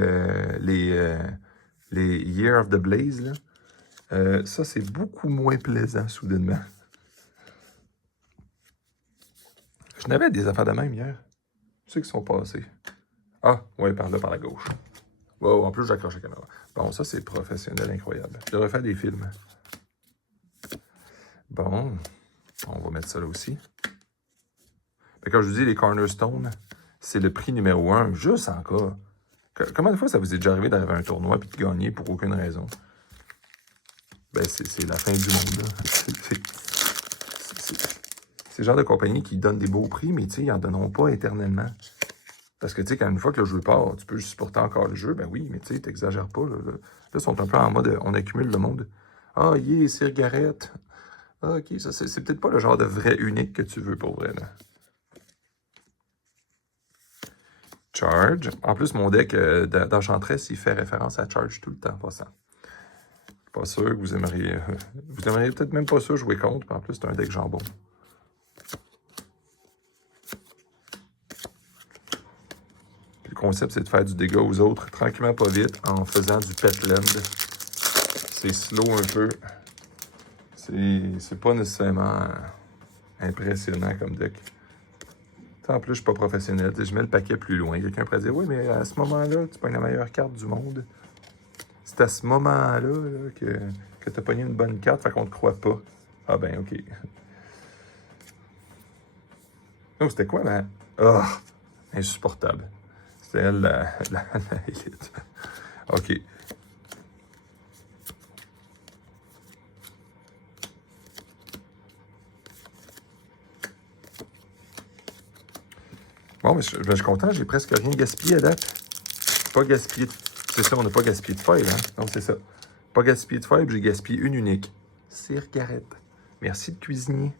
Year of the Blaze, là. Ça, c'est beaucoup moins plaisant, soudainement. Je n'avais des affaires de même hier. Ceux qui sont passés. Ah, ouais, par là, par la gauche. Wow, en plus, j'accroche la caméra. Bon, ça, c'est professionnel, incroyable. Je devrais faire des films. Bon, on va mettre ça là aussi. Mais quand je vous dis, les Cornerstone, c'est le prix numéro 1, juste en cas. Combien de fois ça vous est déjà arrivé d'arriver à un tournoi et de gagner pour aucune raison? Ben, c'est la fin du monde, là. C'est le genre de compagnie qui donne des beaux prix, mais tu sais, ils n'en donneront pas éternellement. Parce que, tu sais, quand une fois que le jeu part, tu peux supporter encore le jeu, ben oui, mais tu sais, t'exagères pas. Là, ils sont un peu en mode, on accumule le monde. Ah, yeah, Sir Garrett. Ah, ok, ça, c'est peut-être pas le genre de vrai unique que tu veux pour vrai, là. Charge. En plus, mon deck d'Enchantress, il fait référence à Charge tout le temps, en passant. Pas sûr que vous aimeriez... vous aimeriez peut-être même pas ça jouer contre, puis en plus, c'est un deck jambon. Puis le concept, c'est de faire du dégât aux autres tranquillement, pas vite, en faisant du petland. C'est slow un peu. C'est pas nécessairement impressionnant comme deck. En plus, je suis pas professionnel. Je mets le paquet plus loin. Quelqu'un pourrait dire, oui, mais à ce moment-là, tu pognes la meilleure carte du monde. C'est à ce moment-là là, que tu as pogné une bonne carte, fait qu'on te croit pas. Ah ben, OK. Oh, c'était quoi, là? Oh, insupportable. C'était elle, la élite. OK. Bon, mais je suis content, j'ai presque rien gaspillé à date. Pas gaspillé de... C'est ça, on n'a pas gaspillé de feuilles, hein? Non, c'est ça. Pas gaspillé de feuilles, puis j'ai gaspillé une unique. Circarette. Merci, le cuisinier.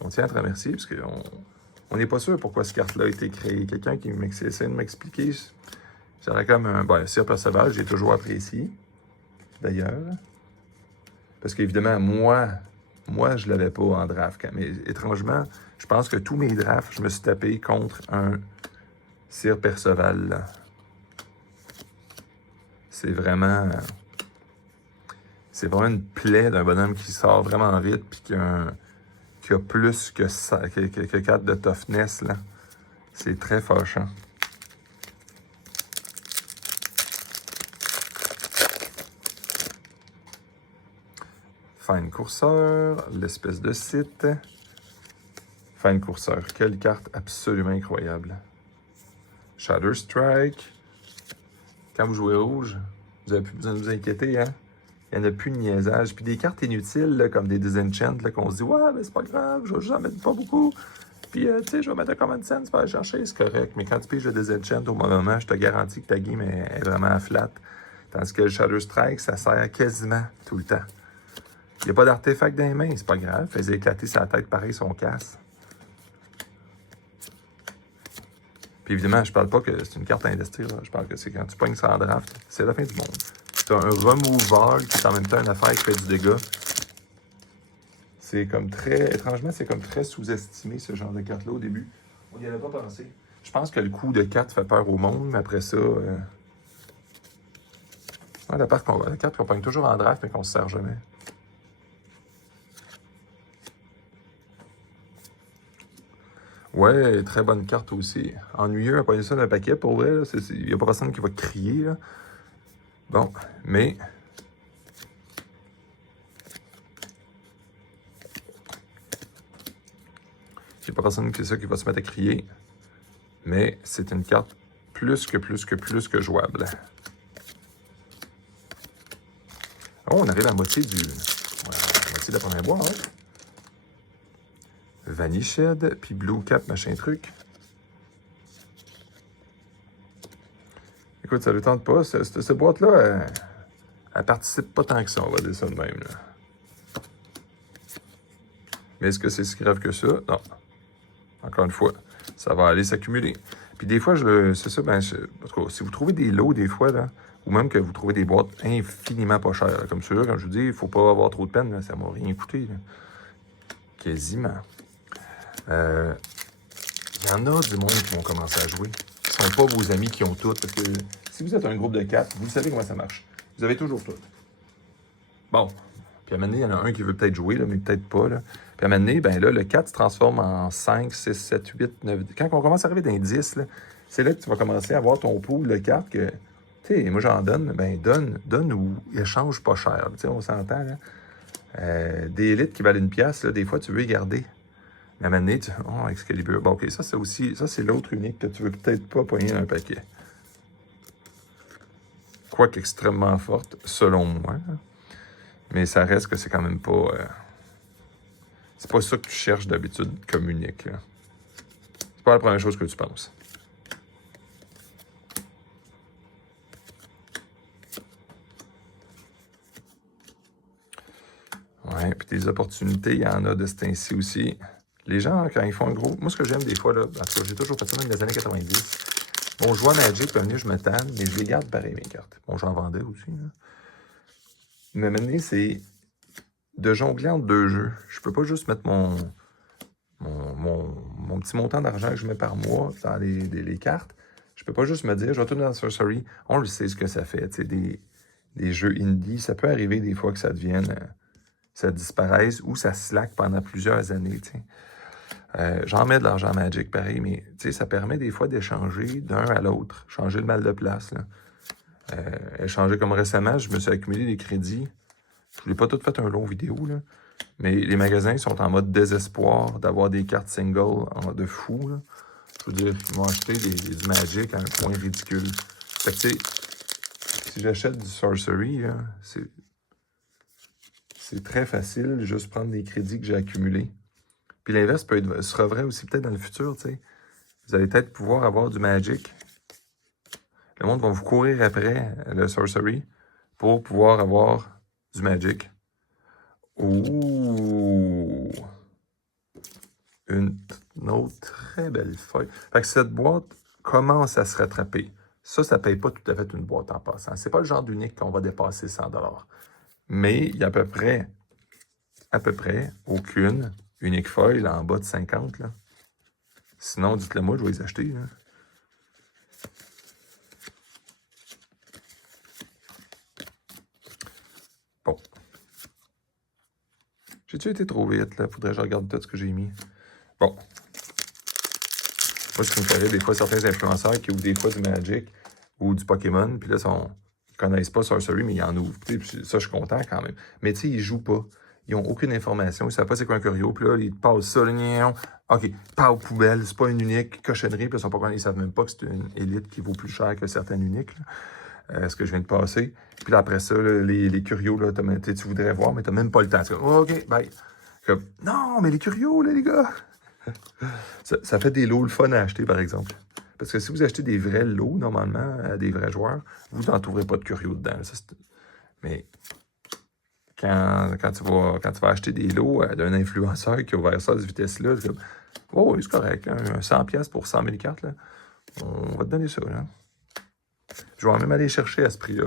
On tient à te remercier, parce qu'on n'est pas sûr pourquoi cette carte-là a été créée. Quelqu'un qui essaie de m'expliquer, j'aurais comme un... Bon, Sir Perceval, j'ai toujours apprécié, d'ailleurs. Parce qu'évidemment, moi, je l'avais pas en draft. Mais étrangement, je pense que tous mes drafts, je me suis tapé contre un Sir Perceval, là. C'est vraiment une plaie d'un bonhomme qui sort vraiment vite puis qui a plus que 4 de toughness, là. C'est très fâchant. Fine Courseur, l'espèce de site. Fine Courseur, quelle carte absolument incroyable. Shadow Strike. Quand vous jouez rouge, vous n'avez plus besoin de vous inquiéter, hein? Il n'y en a plus de niaisage. Puis des cartes inutiles, là, comme des Disenchant, qu'on se dit « Ouais, mais c'est pas grave, je vais juste en mettre pas beaucoup. Puis, tu sais, je vais mettre un Common Sense pour aller chercher, c'est correct. Mais quand tu piges le Disenchant au mauvais moment, je te garantis que ta game est vraiment à flat. Tandis que le Shadow Strike, ça sert quasiment tout le temps. Il n'y a pas d'artefact dans les mains, c'est pas grave. Fais éclater sa tête, pareil, son casse. Puis évidemment, je parle pas que c'est une carte à investir. Là. Je parle que c'est quand tu pognes ça en draft, c'est la fin du monde. C'est un remover qui est en même temps une affaire qui fait du dégât. C'est comme très... Étrangement, c'est comme très sous-estimé, ce genre de carte-là, au début. On n'y avait pas pensé. Je pense que le coup de 4 fait peur au monde, mais après ça... Ouais, la carte qu'on pogne toujours en draft, mais qu'on se sert jamais. Ouais, très bonne carte aussi. Ennuyeux à pogner ça d'un paquet, pour vrai. Il n'y a pas personne qui va crier, là. Bon, mais... Il n'y a pas personne qui va se mettre à crier. Mais c'est une carte plus que jouable. Oh, on arrive à la moitié du... Ouais, la moitié de la première boîte, hein? Vanished, puis Blue Cap, machin truc. Écoute, ça ne le tente pas. Cette boîte-là, elle participe pas tant que ça, on va dire ça de même. Là. Mais est-ce que c'est si grave que ça? Non. Encore une fois, ça va aller s'accumuler. Puis des fois, c'est ça, en tout cas, si vous trouvez des lots, des fois, là, ou même que vous trouvez des boîtes infiniment pas chères, là, comme ceux-là, comme je vous dis, il ne faut pas avoir trop de peine, là, ça ne m'a rien coûté. Là. Quasiment. Il y en a du monde qui vont commencer à jouer. Ce ne sont pas vos amis qui ont tout. Parce que si vous êtes un groupe de 4, vous savez comment ça marche. Vous avez toujours tout. Bon. Puis à un moment donné, il y en a un qui veut peut-être jouer, là, mais peut-être pas. Là. Puis à un moment donné, ben là, le 4 se transforme en 5, 6, 7, 8, 9. Quand on commence à arriver dans les 10, c'est là que tu vas commencer à avoir ton pool de cartes que, tu sais, moi j'en donne, ben donne ou échange pas cher. Tu sais, on s'entend, là. Des élites qui valent une pièce, là, des fois, tu veux les garder. Mais à un moment donné, oh, Excalibur. Bon, OK, ça, c'est l'autre unique que tu veux peut-être pas pogner un paquet. Quoique extrêmement forte, selon moi. Mais ça reste que c'est quand même pas... c'est pas ça que tu cherches d'habitude comme unique. Là. C'est pas la première chose que tu penses. Ouais, puis des opportunités, il y en a de ce temps-ci aussi. Les gens, quand ils font un gros... Moi, ce que j'aime des fois, là, en tout cas, j'ai toujours fait ça même dans les années 90. Bon, je joue à Magic, puis je me tanne, mais je les garde pareil, mes cartes. Bon, j'en vendais aussi, là. Mais maintenant, c'est de jongler entre deux jeux. Je peux pas juste mettre mon petit montant d'argent que je mets par mois dans les cartes. Je peux pas juste me dire, je vais tout dans Sorcery. On le sait ce que ça fait, tu sais, des jeux indie. Ça peut arriver des fois que ça devienne... ça disparaisse ou ça slack pendant plusieurs années, tu sais. J'en mets de l'argent Magic, pareil, mais ça permet des fois d'échanger d'un à l'autre. Changer le mal de place. Là. Échanger comme récemment, je me suis accumulé des crédits. Je ne l'ai pas tout fait un long vidéo, là. Mais les magasins sont en mode désespoir d'avoir des cartes single de fou. Là. Je veux dire, ils m'ont acheté du Magic à un point ridicule. Fait que, tu sais, si j'achète du Sorcery, c'est très facile, juste prendre les crédits que j'ai accumulés. Puis l'inverse sera vrai aussi peut-être dans le futur, tu sais. Vous allez peut-être pouvoir avoir du Magic. Le monde va vous courir après le Sorcery pour pouvoir avoir du Magic. Ouh! Une autre très belle feuille. Fait que cette boîte commence à se rattraper. Ça ne paye pas tout à fait une boîte en passant. C'est pas le genre d'unique qu'on va dépasser 100 $. Mais il y a à peu près aucune unique foil en bas de 50 là. Sinon, dites-le moi, je vais les acheter. Là. Bon. J'ai-tu été trop vite, là? Faudrait que je regarde tout ce que j'ai mis. Bon. Moi, ce qui me ferait des fois certains influenceurs qui ouvrent des fois du Magic ou du Pokémon, puis là, ils connaissent pas Sorcery, mais ils en ouvrent. Puis ça, je suis content quand même. Mais tu sais, ils jouent pas. Ils ont aucune information. Ils savent pas c'est quoi un Curio. Puis là, ils te passent ça. Là, OK, pas aux poubelles. C'est pas une unique cochonnerie. Puis ils savent même pas que c'est une élite qui vaut plus cher que certaines uniques. Ce que je viens de passer. Puis là, après ça, là, les Curios, là, tu voudrais voir, mais t'as même pas le temps. OK, bye. Comme, non, mais les Curios, là, les gars. Ça fait des lots le fun à acheter, par exemple. Parce que si vous achetez des vrais lots, normalement, à des vrais joueurs, vous n'en trouverez pas de Curio dedans. Mais quand tu vas acheter des lots d'un influenceur qui a ouvert ça à cette vitesse-là, c'est comme, oh, oui, c'est correct. Hein, 100$ pour 100 000 cartes, là. On va te donner ça. Là. Je vais même aller chercher à ce prix-là.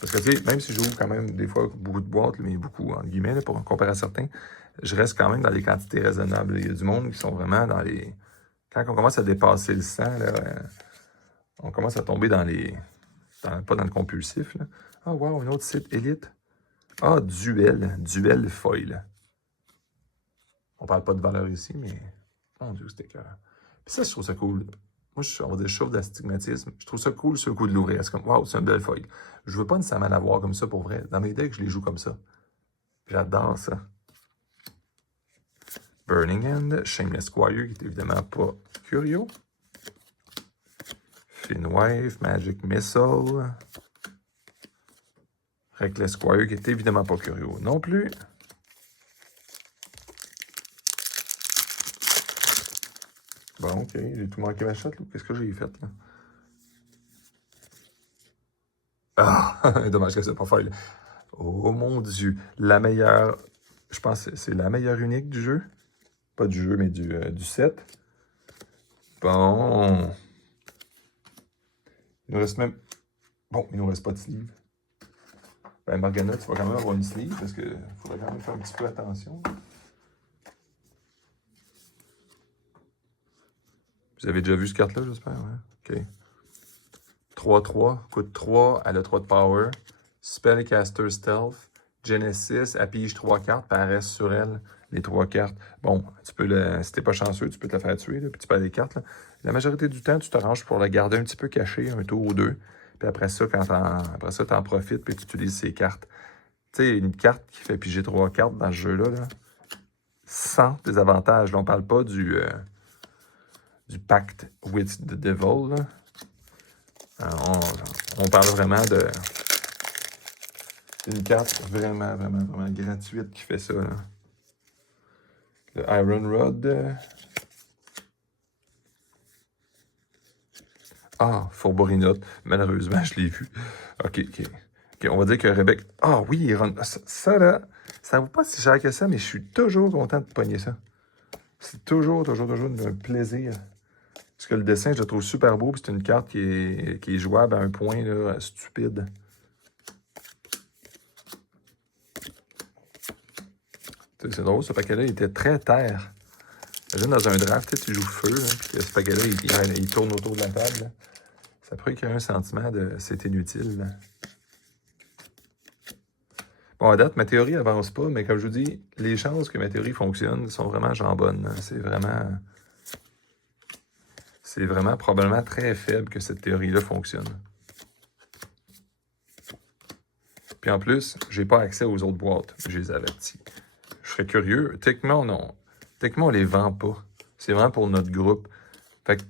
Parce que, tu sais, même si j'ouvre quand même des fois beaucoup de boîtes, mais beaucoup, entre guillemets, là, pour comparer à certains, je reste quand même dans des quantités raisonnables. Il y a du monde qui sont vraiment dans les... Quand on commence à dépasser le 100, là, on commence à tomber dans les... pas dans le compulsif. Là. Ah, wow, un autre site élite. Ah, Duel foil. On parle pas de valeur ici, mais... Mon Dieu, c'était cœur. Puis ça, je trouve ça cool. Moi, on va dire, je chauffe d'astigmatisme. Je trouve ça cool sur le coup de l'ouvrir. C'est comme, waouh, c'est une belle feuille. Je veux pas nécessairement l'avoir comme ça pour vrai. Dans mes decks, je les joue comme ça. J'adore ça. Burning Hand, Shameless Squire, qui est évidemment pas Curio. Finwave, Magic Missile. Reckless Squire, qui est évidemment pas Curio non plus. Bon, ok, j'ai tout manqué ma shot, là. Qu'est-ce que j'ai fait, là? Ah, dommage que c'est pas foil. Oh mon Dieu, la meilleure, je pense que c'est la meilleure unique du jeu. Pas du jeu, mais du set. Bon. Il nous reste même... Bon, il nous reste pas de sleeve. Ben, Morgana, tu vas quand même avoir une sleeve, parce qu'il faudrait quand même faire un petit peu attention. Vous avez déjà vu cette carte-là, j'espère, ouais? OK. 3-3, coûte 3, elle a 3 de power. Spellcaster Stealth. Genesis, elle pige 3 cartes, puis elle reste sur elle, les 3 cartes. Bon, tu peux si t'es pas chanceux, tu peux te la faire tuer, là, puis tu perds des cartes. Là. La majorité du temps, tu t'arranges pour la garder un petit peu cachée, un tour ou deux. Puis après ça, tu en profites, puis tu utilises ces cartes. Tu sais, une carte qui fait piger 3 cartes dans ce jeu-là, là, sans désavantages. Là, on parle pas du Pact with the Devil. Là. On parle vraiment d'une carte vraiment gratuite qui fait ça. Là. Le Iron Rod. Ah, Fourborinote. Malheureusement, je l'ai vu. OK, on va dire que Rebecca... Ah oui, ça là, ça vaut pas si cher que ça, mais je suis toujours content de pogner ça. C'est toujours un plaisir. Parce que le dessin, je le trouve super beau, puis c'est une carte qui est jouable à un point là, stupide. C'est drôle, ce paquet-là, il était très terre. Imagine dans un draft, tu joues feu, hein, puis ce paquet-là, il tourne autour de la table. Là. Ça pourrait créer un sentiment de c'est inutile. Là. Bon, à date, ma théorie avance pas, mais comme je vous dis, les chances que ma théorie fonctionne sont vraiment jambonnes. C'est vraiment probablement très faible que cette théorie-là fonctionne. Puis en plus, j'ai pas accès aux autres boîtes. Je les avertis. Je serais curieux. Techniquement, non. Techniquement, on les vend pas. C'est vraiment pour notre groupe. Fait que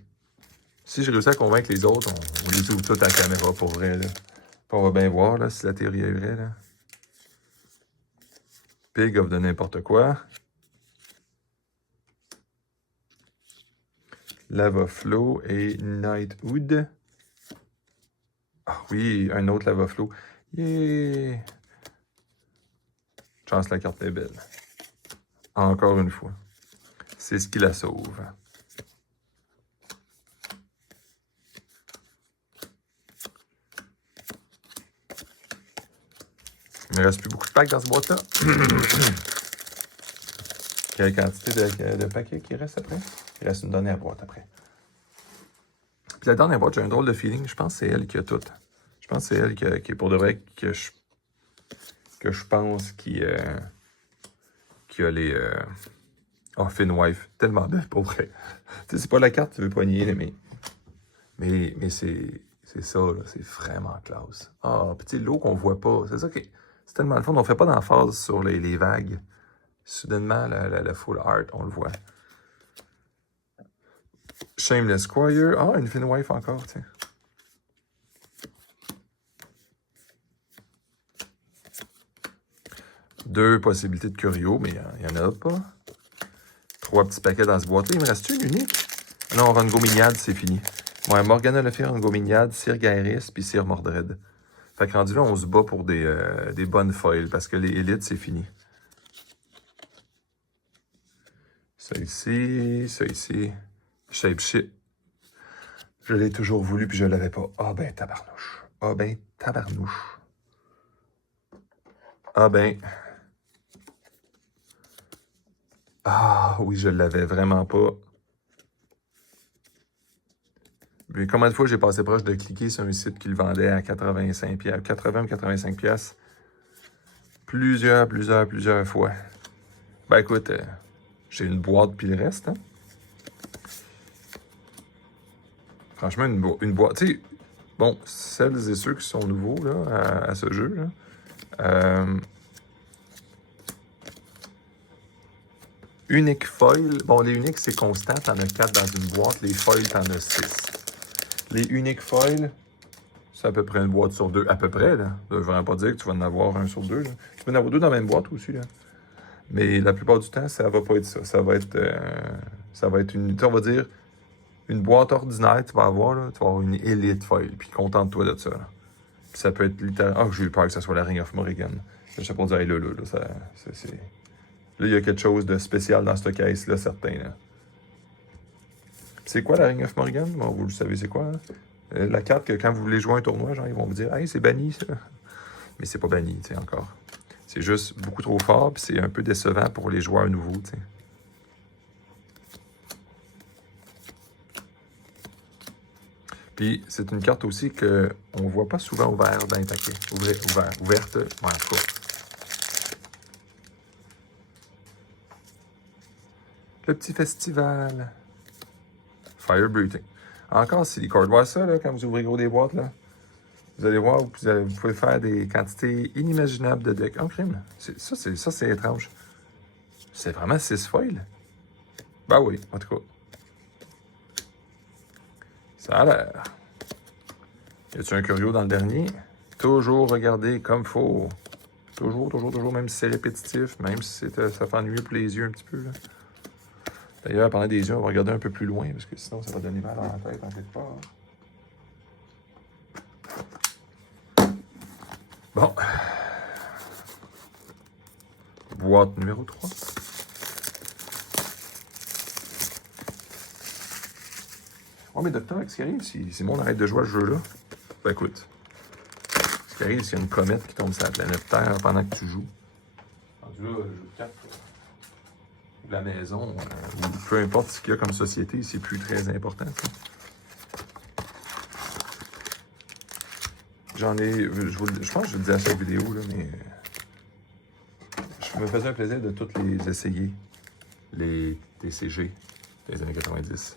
Si je réussis à convaincre les autres, on les ouvre toutes à la caméra pour vrai, là. Puis on va bien voir, là, si la théorie est vraie, là. Pig of de n'importe quoi. Lava Flow et Nightwood. Ah oui, un autre Lava Flow. Yeah! Chance, la carte est belle. Encore une fois. C'est ce qui la sauve. Il ne me reste plus beaucoup de packs dans ce boîte-là. Quelle quantité de paquets qui reste après? Il reste une dernière boîte après. Puis la dernière boîte, j'ai un drôle de feeling. Je pense que c'est elle qui a tout. Je pense que c'est elle qui est pour de vrai que je pense qui a les... Oh, Finwife. Tellement belle pour vrai. C'est pas la carte que tu veux poigner, mais c'est ça, là. C'est vraiment classe. Ah, petit l'eau qu'on voit pas. C'est ça qui c'est tellement le fun. On fait pas d'emphase sur les vagues. Soudainement, la full art, on le voit. Shameless Squire. Ah, une Finwife encore, tiens. Deux possibilités de Curio, mais il n'y en a pas. Trois petits paquets dans ce boîte-là. Il me reste une unique? Non, Rongo Mignade, c'est fini. Ouais, Morgana Le Fay, Rongo Mignade, Sir Gairis, puis Sir Mordred. Fait que rendu là, on se bat pour des bonnes foils, parce que les élites, c'est fini. Ça ici, ça ici. Shape shit. Je l'ai toujours voulu, puis je l'avais pas. Ah ben, tabarnouche. Ah ben, tabarnouche. Ah ben. Ah oui, je l'avais vraiment pas. Mais combien de fois j'ai passé proche de cliquer sur un site qui le vendait à 85 pièces, 80 ou 85 pièces. Plusieurs fois. Ben écoute, j'ai une boîte puis le reste, hein. Franchement, une boîte. Tu sais, bon, celles et ceux qui sont nouveaux là, à ce jeu, là. Unique foil. Bon, les uniques, c'est constant. T'en as 4 dans une boîte. Les foils, t'en as 6. Les uniques foils, c'est à peu près une boîte sur deux. À peu près, là. Ça veut vraiment pas dire que tu vas en avoir un sur deux, là. Tu peux en avoir deux dans la même boîte aussi, là. Mais la plupart du temps, ça va pas être ça. Ça va être une, on va dire, une boîte ordinaire que tu vas avoir, là. Tu vas avoir une élite foil. Puis contente-toi de ça, là. Puis ça peut être littéralement... Ah, j'ai eu peur que ça soit la Ring of Morrigan. Je sais pas dire, hey, là, ça, c'est... Là, il y a quelque chose de spécial dans cette caisse-là, certain, là. C'est quoi la Ring of Morrigan? Bon, vous le savez, c'est quoi, hein? La carte que quand vous voulez jouer un tournoi, genre, ils vont vous dire « Hey, c'est banni, ça! » Mais c'est pas banni, tu sais, encore. C'est juste beaucoup trop fort, puis c'est un peu décevant pour les joueurs nouveaux, tu sais. Puis, c'est une carte aussi qu'on ne voit pas souvent ouverte dans les paquets. Ouverte, ouais, en tout cas. Le petit festival. Fire Breathing. Encore Silicord. Voir ça, là, quand vous ouvrez gros des boîtes, là. Vous allez voir, vous pouvez faire des quantités inimaginables de decks. En crime. Ça, c'est étrange. C'est vraiment 6 foils? Ben oui, en tout cas. Ça a l'air. Y a-tu un Curio dans le dernier? Toujours regarder comme faut. Toujours, même si c'est répétitif, même si ça fait ennuyer pour les yeux un petit peu, là. D'ailleurs, pendant des yeux, on va regarder un peu plus loin, parce que sinon, ça va donner mal à la tête en quelque part. Bon. Boîte numéro 3. Oh, mais docteur, ce qui arrive, si on arrête de jouer à ce jeu-là, ben écoute, ce qui arrive, c'est qu'il y a une comète qui tombe sur la planète Terre pendant que tu joues. Rendu là, le jeu de cartes, la maison, ou peu importe ce qu'il y a comme société, c'est plus très important. J'en ai, je pense que je le dis à chaque vidéo, là, mais je me faisais un plaisir de toutes les essayer, les TCG des années 90.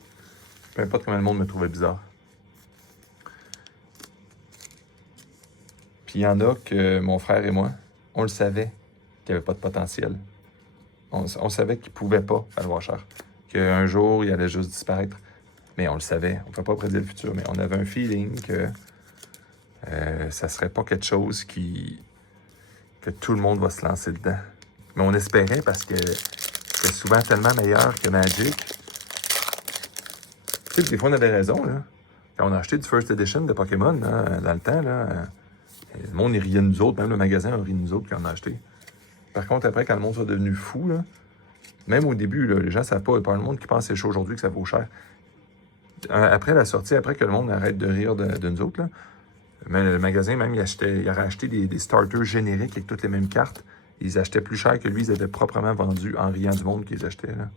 Peu importe comment le monde me trouvait bizarre. Puis il y en a que mon frère et moi, on le savait qu'il n'y avait pas de potentiel. On savait qu'il ne pouvait pas valoir cher. Qu'un jour, il allait juste disparaître. Mais on le savait, on ne peut pas prédire le futur, mais on avait un feeling que ça serait pas quelque chose que tout le monde va se lancer dedans. Mais on espérait parce que c'est souvent tellement meilleur que Magic. Tu sais, des fois, on avait raison, là. Quand on a acheté du First Edition de Pokémon, là, dans le temps, là, le monde, il riait de nous autres. Même le magasin a ri de nous autres quand on a acheté. Par contre, après, quand le monde soit devenu fou, là, même au début, là, les gens ne savent pas. Il y a pas le monde qui pense que c'est chaud aujourd'hui, que ça vaut cher. Après la sortie, après que le monde arrête de rire de nous autres, là, mais le magasin, même, il aurait acheté des starters génériques avec toutes les mêmes cartes. Ils achetaient plus cher que lui, ils avaient proprement vendu en riant du monde qu'ils achetaient. Là.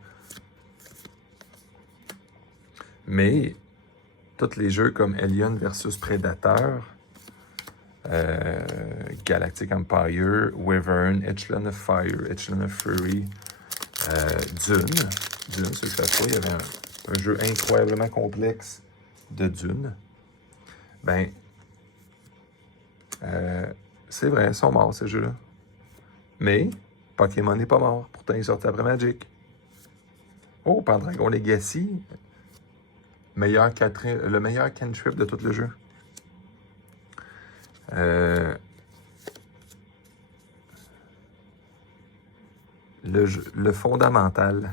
Mais, tous les jeux comme Alien versus Predator, Galactic Empire, Wyvern, Echelon of Fire, Echelon of Fury, Dune, ceux que ça soit, il y avait un jeu incroyablement complexe de Dune. Ben, c'est vrai, ils sont morts, ces jeux-là. Mais, Pokémon n'est pas mort. Pourtant, il est sorti après Magic. Oh, Pendragon Legacy, le meilleur cantrip de tout le jeu. Le fondamental.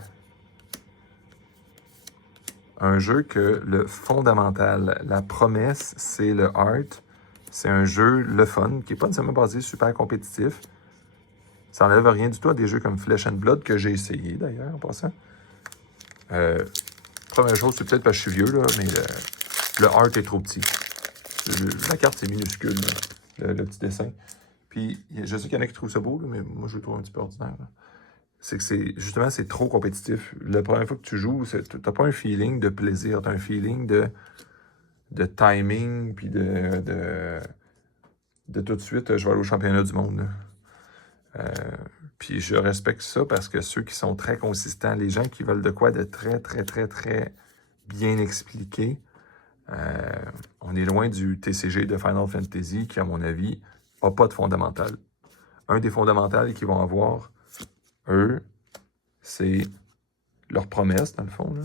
Un jeu que le fondamental, la promesse, c'est le art. C'est un jeu, le fun, qui n'est pas nécessairement basé super compétitif. Ça n'enlève rien du tout à des jeux comme Flesh and Blood, que j'ai essayé d'ailleurs, en passant. Première chose, c'est peut-être parce que je suis vieux, là, mais le art est trop petit. La carte, c'est minuscule, le petit dessin. Puis, je sais qu'il y en a qui trouvent ça beau, là, mais moi, je le trouve un petit peu ordinaire. Là. C'est que justement, c'est trop compétitif. La première fois que tu joues, tu n'as pas un feeling de plaisir, tu as un feeling de timing, puis de tout de suite, je vais aller au championnat du monde. Puis je respecte ça parce que ceux qui sont très consistants, les gens qui veulent de quoi de très, très, très, très bien expliqué, on est loin du TCG de Final Fantasy qui, à mon avis, n'a pas de fondamental. Un des fondamentaux qu'ils vont avoir, eux, c'est leur promesse, dans le fond, là,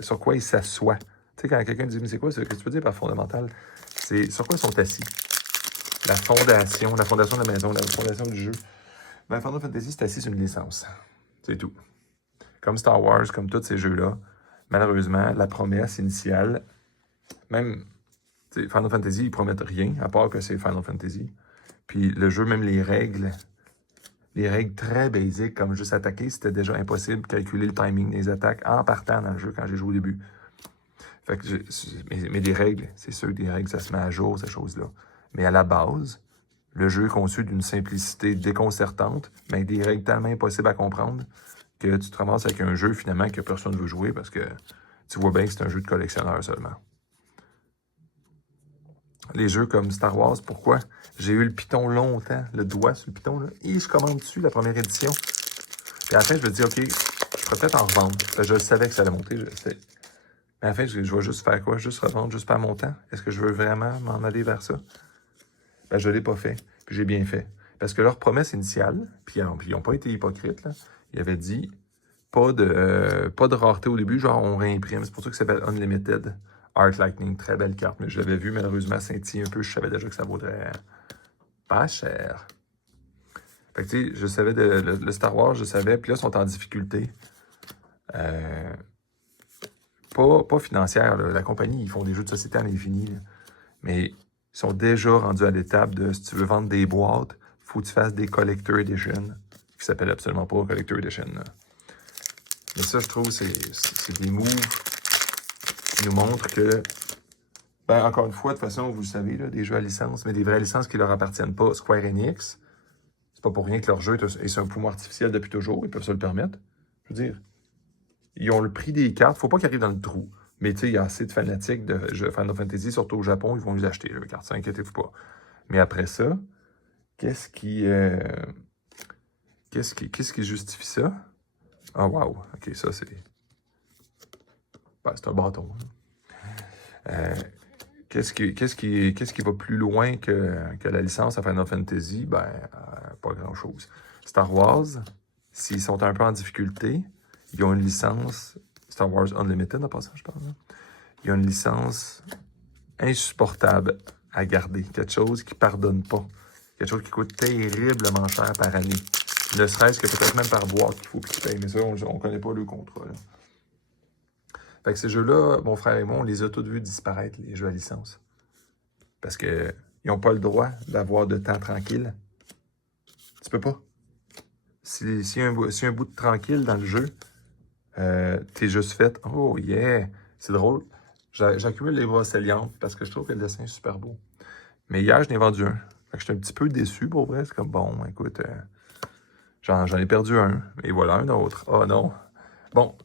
sur quoi ils s'assoient. Tu sais, quand quelqu'un dit « Mais c'est quoi, qu'est-ce que tu veux dire par fondamental? » C'est sur quoi ils sont assis. La fondation de la maison, la fondation du jeu. Ben, Final Fantasy, c'est assis sur une licence. C'est tout. Comme Star Wars, comme tous ces jeux-là, malheureusement, la promesse initiale, même Final Fantasy, ils promettent rien, à part que c'est Final Fantasy. Puis le jeu, même les règles très basiques, comme juste attaquer, c'était déjà impossible de calculer le timing des attaques en partant dans le jeu quand j'ai joué au début. Fait que mais des règles, c'est sûr que des règles, ça se met à jour, ces choses-là. Mais à la base, le jeu est conçu d'une simplicité déconcertante, mais avec des règles tellement impossibles à comprendre que tu te ramasses avec un jeu, finalement, que personne ne veut jouer parce que tu vois bien que c'est un jeu de collectionneur seulement. Les jeux comme Star Wars, pourquoi? J'ai eu le piton longtemps, le doigt sur le piton, là, et je commande dessus la première édition. Puis à la fin, je me dis, OK, je pourrais peut-être en revendre. Je savais que ça allait monter, je sais. Mais à la fin, je vais juste faire quoi? Juste revendre, juste perdre mon temps? Est-ce que je veux vraiment m'en aller vers ça? Ben, je ne l'ai pas fait, puis j'ai bien fait. Parce que leur promesse initiale, puis ils n'ont pas été hypocrites, là, ils avaient dit pas de rareté au début, genre on réimprime. C'est pour ça que ça s'appelle Unlimited Arc Lightning. Très belle carte, mais je l'avais vu malheureusement scintiller un peu. Je savais déjà que ça vaudrait pas cher. Fait que tu sais, je savais le Star Wars, je savais, puis là, ils sont en difficulté. Pas financière, là. La compagnie, ils font des jeux de société à l'infini, là. Mais ils sont déjà rendus à l'étape de, si tu veux vendre des boîtes, il faut que tu fasses des Collector Edition, qui s'appelle absolument pas Collector Edition, là. Mais ça, je trouve, c'est des moves qui nous montrent que, ben, encore une fois, de toute façon, vous le savez, là, des jeux à licence, mais des vraies licences qui leur appartiennent pas. Square Enix, c'est pas pour rien que leur jeu est sur un poumon artificiel depuis toujours, ils peuvent se le permettre. Je veux dire, ils ont le prix des cartes, faut pas qu'ils arrivent dans le trou. Mais tu sais, il y a assez de fanatiques de Final Fantasy, surtout au Japon, ils vont les acheter, les cartes, ça, inquiétez-vous pas. Mais après ça, qu'est-ce qui justifie ça? Ah, wow, ok, ça c'est... Ben, c'est un bâton. Qu'est-ce qui va plus loin que la licence à Final Fantasy? Ben, pas grand-chose. Star Wars, s'ils sont un peu en difficulté, ils ont une licence Star Wars Unlimited, en passant, je parle. Là. il y a une licence insupportable à garder. Quelque chose qui ne pardonne pas. Quelque chose qui coûte terriblement cher par année. Ne serait-ce que peut-être même par boîte qu'il faut qu'ils payent. Mais ça, on ne connaît pas le contrat. Là. Fait que ces jeux-là, mon frère et moi, on les a tous vus disparaître, les jeux à licence. Parce qu'ils n'ont pas le droit d'avoir de temps tranquille. Tu peux pas. S'il y a un bout de tranquille dans le jeu, t'es juste fait. Oh yeah! C'est drôle. J'accumule les brocéliantes parce que je trouve que le dessin est super beau. Mais hier, je n'ai vendu un. Fait que j'étais un petit peu déçu pour vrai. C'est comme bon, écoute, j'en ai perdu un. Et voilà un autre. Oh non. Bon,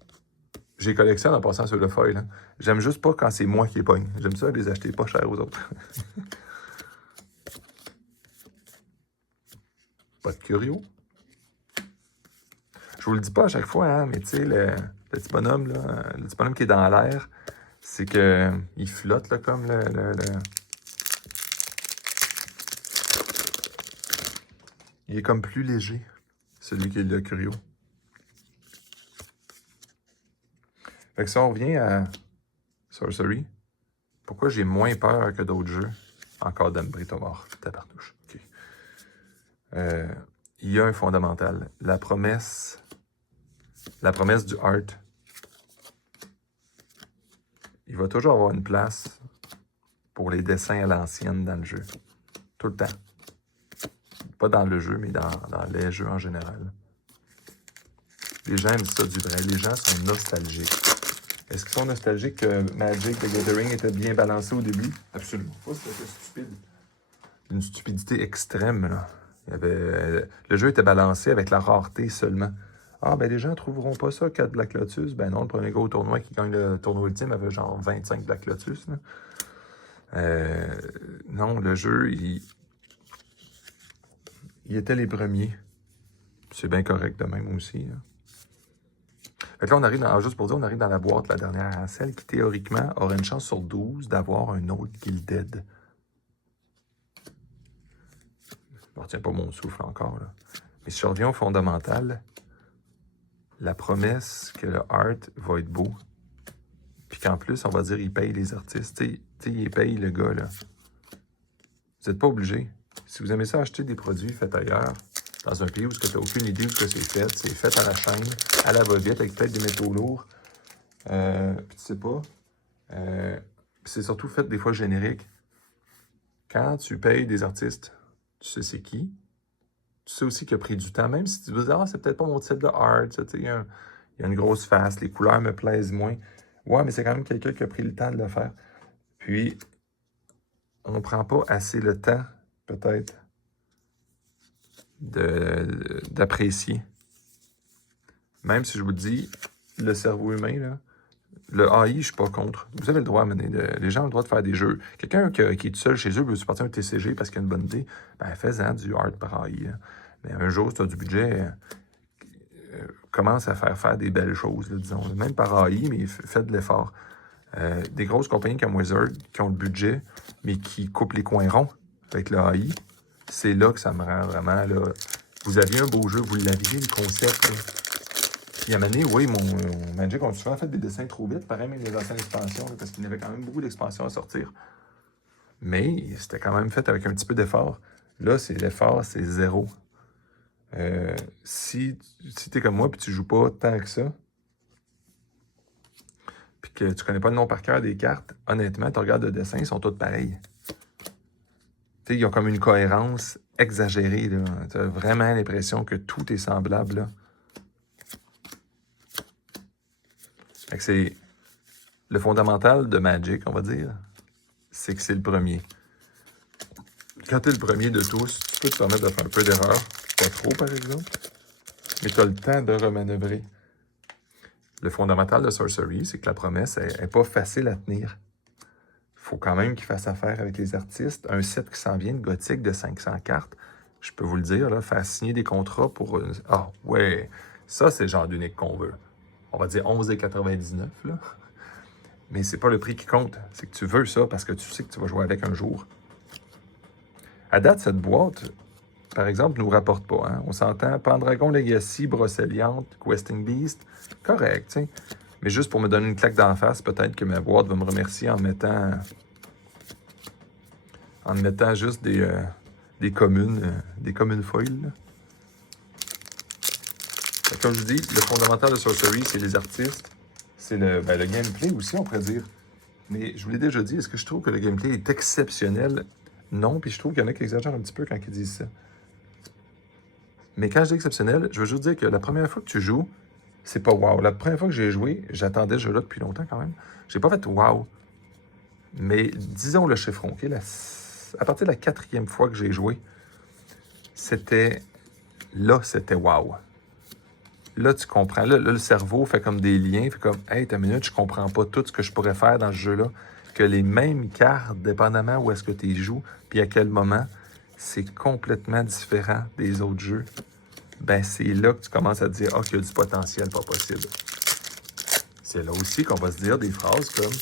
j'ai collectionné en passant sur le feuille. J'aime juste pas quand c'est moi qui les pogne. J'aime ça les acheter pas cher aux autres. Pas de curieux. Je vous le dis pas à chaque fois, hein, mais tu sais, le petit bonhomme, là, le petit bonhomme qui est dans l'air, c'est qu'il flotte là, comme Il est comme plus léger, celui qui est le curieux. Fait que si on revient à Sorcery, pourquoi j'ai moins peur que d'autres jeux? Encore d'Ambrito mort, tabarnouche. OK. Il y a un fondamental. La promesse du art, il va toujours avoir une place pour les dessins à l'ancienne dans le jeu. Tout le temps. Pas dans le jeu, mais dans les jeux en général. Les gens aiment ça du vrai. Les gens sont nostalgiques. Est-ce qu'ils sont nostalgiques que Magic the Gathering était bien balancé au début? Absolument pas. C'était stupide. Une stupidité extrême, là. Le jeu était balancé avec la rareté seulement. Ah, ben les gens ne trouveront pas ça 4 Black Lotus. Ben non, le premier gros tournoi qui gagne le tournoi ultime avait genre 25 Black Lotus. Non, le jeu, il était les premiers. C'est bien correct de même aussi. Hein. Fait que là, on arrive juste pour dire, on arrive dans la boîte, la dernière, celle qui théoriquement aurait une chance sur 12 d'avoir un autre Gilded. Je ne retiens pas mon souffle encore. Là. Mais si je reviens au fondamental, la promesse que le art va être beau, puis qu'en plus, on va dire, il paye les artistes. Tu sais, il paye le gars, là. Vous n'êtes pas obligé. Si vous aimez ça, acheter des produits faits ailleurs, dans un pays où tu n'as aucune idée où c'est fait à la chaîne, à la va-vite, avec peut-être des métaux lourds, puis tu sais pas. C'est surtout fait des fois générique. Quand tu payes des artistes, tu sais c'est qui. Tu sais aussi qu'il a pris du temps, même si tu veux dire, ah, c'est peut-être pas mon type de art, il y a une grosse face, les couleurs me plaisent moins. Ouais, mais c'est quand même quelqu'un qui a pris le temps de le faire. Puis, on ne prend pas assez le temps, peut-être, d'apprécier. Même si je vous dis, le cerveau humain, là, le AI, je ne suis pas contre. Vous avez le droit à mener. Les gens ont le droit de faire des jeux. Quelqu'un qui est tout seul chez eux veut supporter un TCG parce qu'il a une bonne idée, ben fais-en du art par AI. Hein. Mais un jour, si tu as du budget, commence à faire des belles choses, là, disons. Même par AI, mais faites de l'effort. Des grosses compagnies comme Wizard qui ont le budget, mais qui coupent les coins ronds avec le AI, c'est là que ça me rend vraiment, là... Vous aviez un beau jeu, vous l'aviez, le concept, là. Puis à un moment donné, oui, mon Magic a souvent fait des dessins trop vite, pareil même les anciennes expansions, là, parce qu'il y avait quand même beaucoup d'expansions à sortir. Mais c'était quand même fait avec un petit peu d'effort. Là, l'effort, c'est zéro. Si t'es comme moi, puis tu joues pas tant que ça, puis que tu connais pas le nom par cœur des cartes, honnêtement, tu regardes le dessin, ils sont tous pareils. Tu sais, ils ont comme une cohérence exagérée, là. Tu as vraiment l'impression que tout est semblable, là. Fait que c'est le fondamental de Magic, on va dire, c'est que c'est le premier. Quand tu es le premier de tous, tu peux te permettre de faire un peu d'erreur, pas trop par exemple, mais tu as le temps de remanœuvrer. Le fondamental de Sorcery, c'est que la promesse n'est pas facile à tenir. Il faut quand même qu'ils fassent affaire avec les artistes. Un set qui s'en vient de Gothic de 500 cartes, je peux vous le dire, là, faire signer des contrats pour... Ah ouais, ça c'est le genre d'unique qu'on veut. On va dire 11,99 là. Mais c'est pas le prix qui compte. C'est que tu veux ça parce que tu sais que tu vas jouer avec un jour. À date, cette boîte, par exemple, nous rapporte pas. Hein? On s'entend, Pendragon Legacy, Brocéliande, Questing Beast, correct, tu sais. Mais juste pour me donner une claque d'en face, peut-être que ma boîte va me remercier en me mettant juste des communes foils. Là. Comme je vous dis, le fondamental de Sorcery, c'est les artistes. C'est le gameplay aussi, on pourrait dire. Mais je vous l'ai déjà dit, est-ce que je trouve que le gameplay est exceptionnel? Non, puis je trouve qu'il y en a qui exagèrent un petit peu quand ils disent ça. Mais quand je dis exceptionnel, je veux juste dire que la première fois que tu joues, c'est pas wow. La première fois que j'ai joué, j'attendais ce jeu-là depuis longtemps quand même. J'ai pas fait wow. Mais disons le chiffron, OK? À partir de la 4e fois que j'ai joué, c'était wow. Là, tu comprends. Là, le cerveau fait comme des liens, fait comme, hey, t'as une minute, je comprends pas tout ce que je pourrais faire dans ce jeu-là. Que les mêmes cartes, dépendamment où est-ce que tu joues, puis à quel moment, c'est complètement différent des autres jeux. Ben, c'est là que tu commences à te dire, qu'il y a du potentiel pas possible. C'est là aussi qu'on va se dire des phrases comme,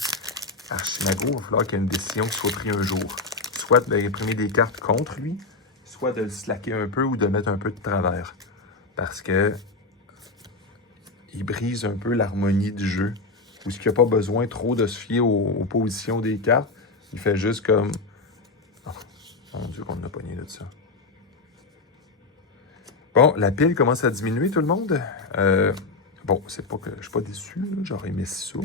Archimago, il va falloir qu'il y ait une décision qui soit prise un jour. Soit d'imprimer des cartes contre lui, soit de le slacker un peu ou de mettre un peu de travers. Parce que il brise un peu l'harmonie du jeu. Ou ce qu'il n'y a pas besoin trop de se fier aux positions des cartes. Il fait juste comme... Oh, mon Dieu, qu'on a pogné de ça. Bon, la pile commence à diminuer, tout le monde. Bon, c'est pas que je suis pas déçu. J'aurais aimé ça,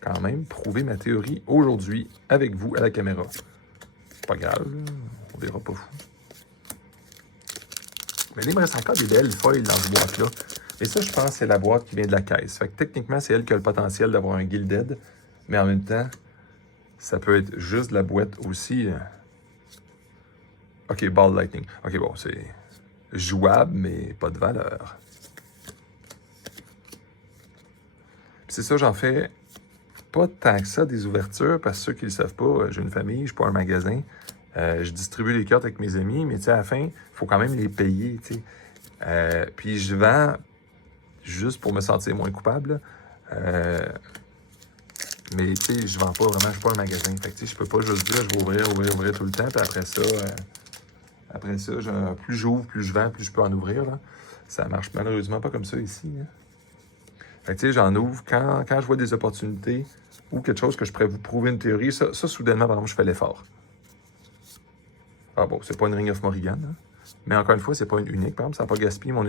quand même, prouver ma théorie aujourd'hui avec vous à la caméra. C'est pas grave, là. On verra pas fou. Mais là, il me reste encore des belles feuilles dans cette boîte-là. Et ça, je pense que c'est la boîte qui vient de la caisse. Fait que techniquement, c'est elle qui a le potentiel d'avoir un Gilded. Mais en même temps, ça peut être juste la boîte aussi. OK, Ball Lightning. OK, bon, c'est jouable, mais pas de valeur. Puis c'est ça, j'en fais pas tant que ça des ouvertures, parce que ceux qui ne le savent pas, j'ai une famille, je suis pas un magasin. Je distribue les cartes avec mes amis, mais tu sais, à la fin, il faut quand même les payer, tu sais. Puis je vends juste pour me sentir moins coupable. Mais tu sais, je vends pas vraiment, je suis pas un magasin. Fait que tu sais, je peux pas juste dire je vais ouvrir tout le temps. Puis après ça, plus j'ouvre, plus je vends, plus je peux en ouvrir. Là. Ça marche malheureusement pas comme ça ici. Hein. Fait que tu sais, j'en ouvre quand je vois des opportunités ou quelque chose que je pourrais vous prouver une théorie. Ça soudainement, par exemple, je fais l'effort. Ah bon, c'est pas une Ring of Morrigan. Hein. Mais encore une fois, c'est pas une unique. Par exemple, ça n'a pas gaspillé mon...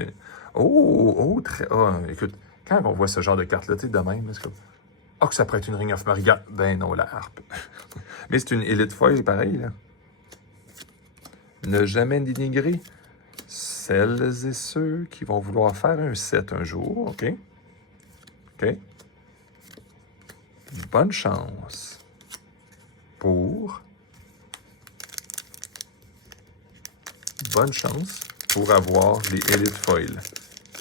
écoute, quand on voit ce genre de carte-là, tu sais, de même, c'est comme... que ça pourrait être une Ring of Morrigan. Ben non, la harpe. Mais c'est une Elite Foil, pareil, là. Ne jamais dénigrer celles et ceux qui vont vouloir faire un set un jour, OK? OK? Bonne chance pour... Bonne chance pour avoir les Elite Foil.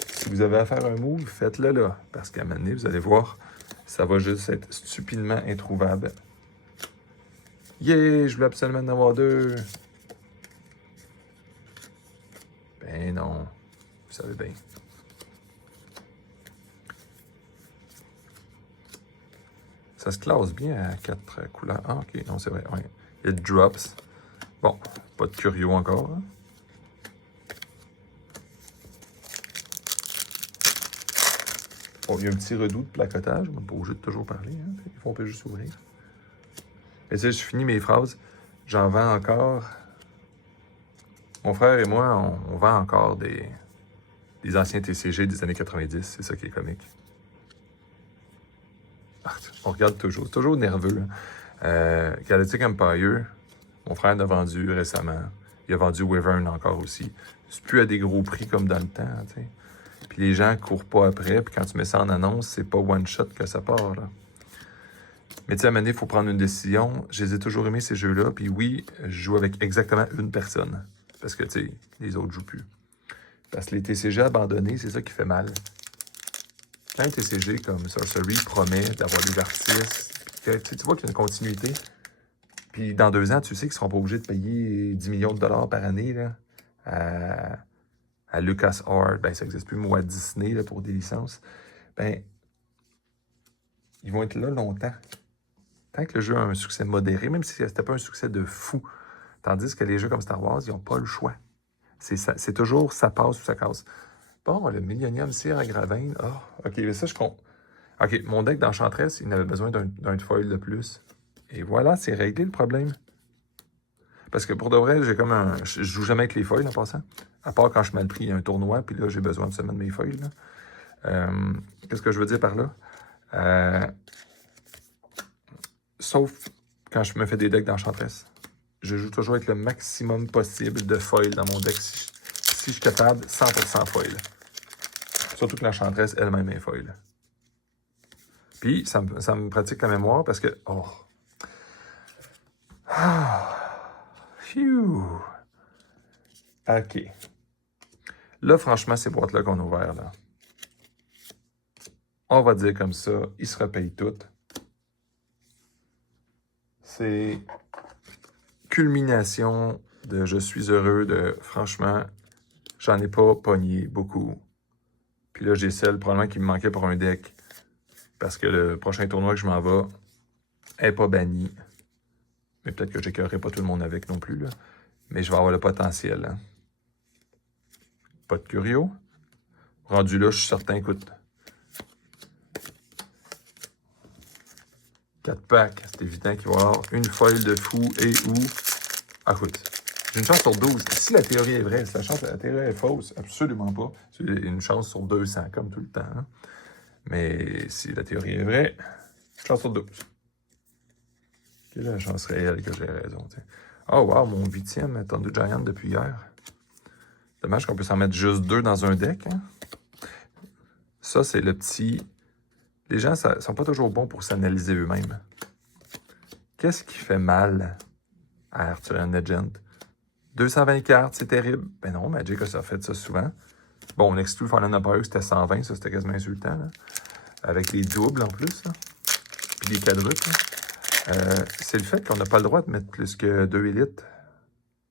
Si vous avez à faire un move, faites-le là. Parce qu'à un moment donné, vous allez voir, ça va juste être stupidement introuvable. Yeah! Je voulais absolument en avoir 2. Ben non. Vous savez bien. Ça se classe bien à 4 couleurs. Ah, OK. Non, c'est vrai. Ouais. It drops. Bon, pas de curio encore. Hein? Bon, il y a un petit redout de placotage. On n'est pas obligé de toujours parler. Hein? Des fois, on peut juste ouvrir. Et tu sais, je finis mes phrases. J'en vends encore. Mon frère et moi, on vend encore des anciens TCG des années 90. C'est ça qui est comique. On regarde toujours. C'est toujours nerveux. Hein? Galactic Empire, mon frère en a vendu récemment. Il a vendu Wyvern encore aussi. C'est plus à des gros prix comme dans le temps. T'sais. Puis les gens courent pas après. Puis quand tu mets ça en annonce, c'est pas one shot que ça part. Là. Mais tu sais, à un moment donné, il faut prendre une décision. Je les ai toujours aimés, ces jeux-là. Puis oui, je joue avec exactement une personne. Parce que, tu sais, les autres jouent plus. Parce que les TCG abandonnés, c'est ça qui fait mal. Quand un TCG comme Sorcery promet d'avoir des artistes, que, tu vois qu'il y a une continuité, puis dans 2 ans, tu sais qu'ils ne seront pas obligés de payer 10 millions de dollars par année là, à LucasArts, ben ça n'existe plus, moi, à Disney là, pour des licences, ben ils vont être là longtemps. Tant que le jeu a un succès modéré, même si c'était pas un succès de fou. Tandis que les jeux comme Star Wars, ils n'ont pas le choix. C'est toujours ça passe ou ça casse. Bon, le Millennium Cire à Gravane. Oh, OK, mais ça, je compte. OK, mon deck d'Enchantress, il avait besoin d'un foil de plus. Et voilà, c'est réglé le problème. Parce que pour de vrai, j'ai comme un... Je joue jamais avec les foils en passant. À part quand je suis mal pris un tournoi, puis là, j'ai besoin absolument de mes foils. Qu'est-ce que je veux dire par là? Sauf quand je me fais des decks d'Enchantress. Je joue toujours avec le maximum possible de foils dans mon deck. Si je suis capable, 100% foil. Surtout que l'Enchantress elle-même est foil. Puis, ça me pratique la mémoire parce que... Oh! Phew! OK. Là, franchement, ces boîtes-là qu'on a ouvertes, là, on va dire comme ça, ils se repayent toutes. C'est culmination de je suis heureux de, franchement, j'en ai pas pogné beaucoup. Puis là, j'ai celle probablement qui me manquait pour un deck. Parce que le prochain tournoi que je m'en vais n'est pas banni. Mais peut-être que j'écœurerai pas tout le monde avec non plus, là. Mais je vais avoir le potentiel, hein. Pas de curio. Rendu là, je suis certain, écoute. 4 packs, c'est évident qu'il va y avoir une foil de fou et ou... Ah, écoute, j'ai une chance sur 12. Si la théorie est vraie, si la théorie est fausse, absolument pas. C'est une chance sur 200, comme tout le temps. Hein? Mais si la théorie est vraie, une chance sur 12. Quelle est la chance réelle que j'ai raison, t'sais. Oh, wow, mon 8e Thunder Giant depuis hier. Dommage qu'on puisse en mettre juste 2 dans un deck. Hein? Ça, c'est le petit... Les gens ne sont pas toujours bons pour s'analyser eux-mêmes. Qu'est-ce qui fait mal à Arthurian Legend? 220 cartes, c'est terrible. Ben non, Magic a fait ça souvent. Bon, on exclut Fallen Empire, c'était 120, ça c'était quasiment insultant. Là. Avec les doubles en plus. Là. Puis les quadruples. C'est le fait qu'on n'a pas le droit de mettre plus que 2 élites.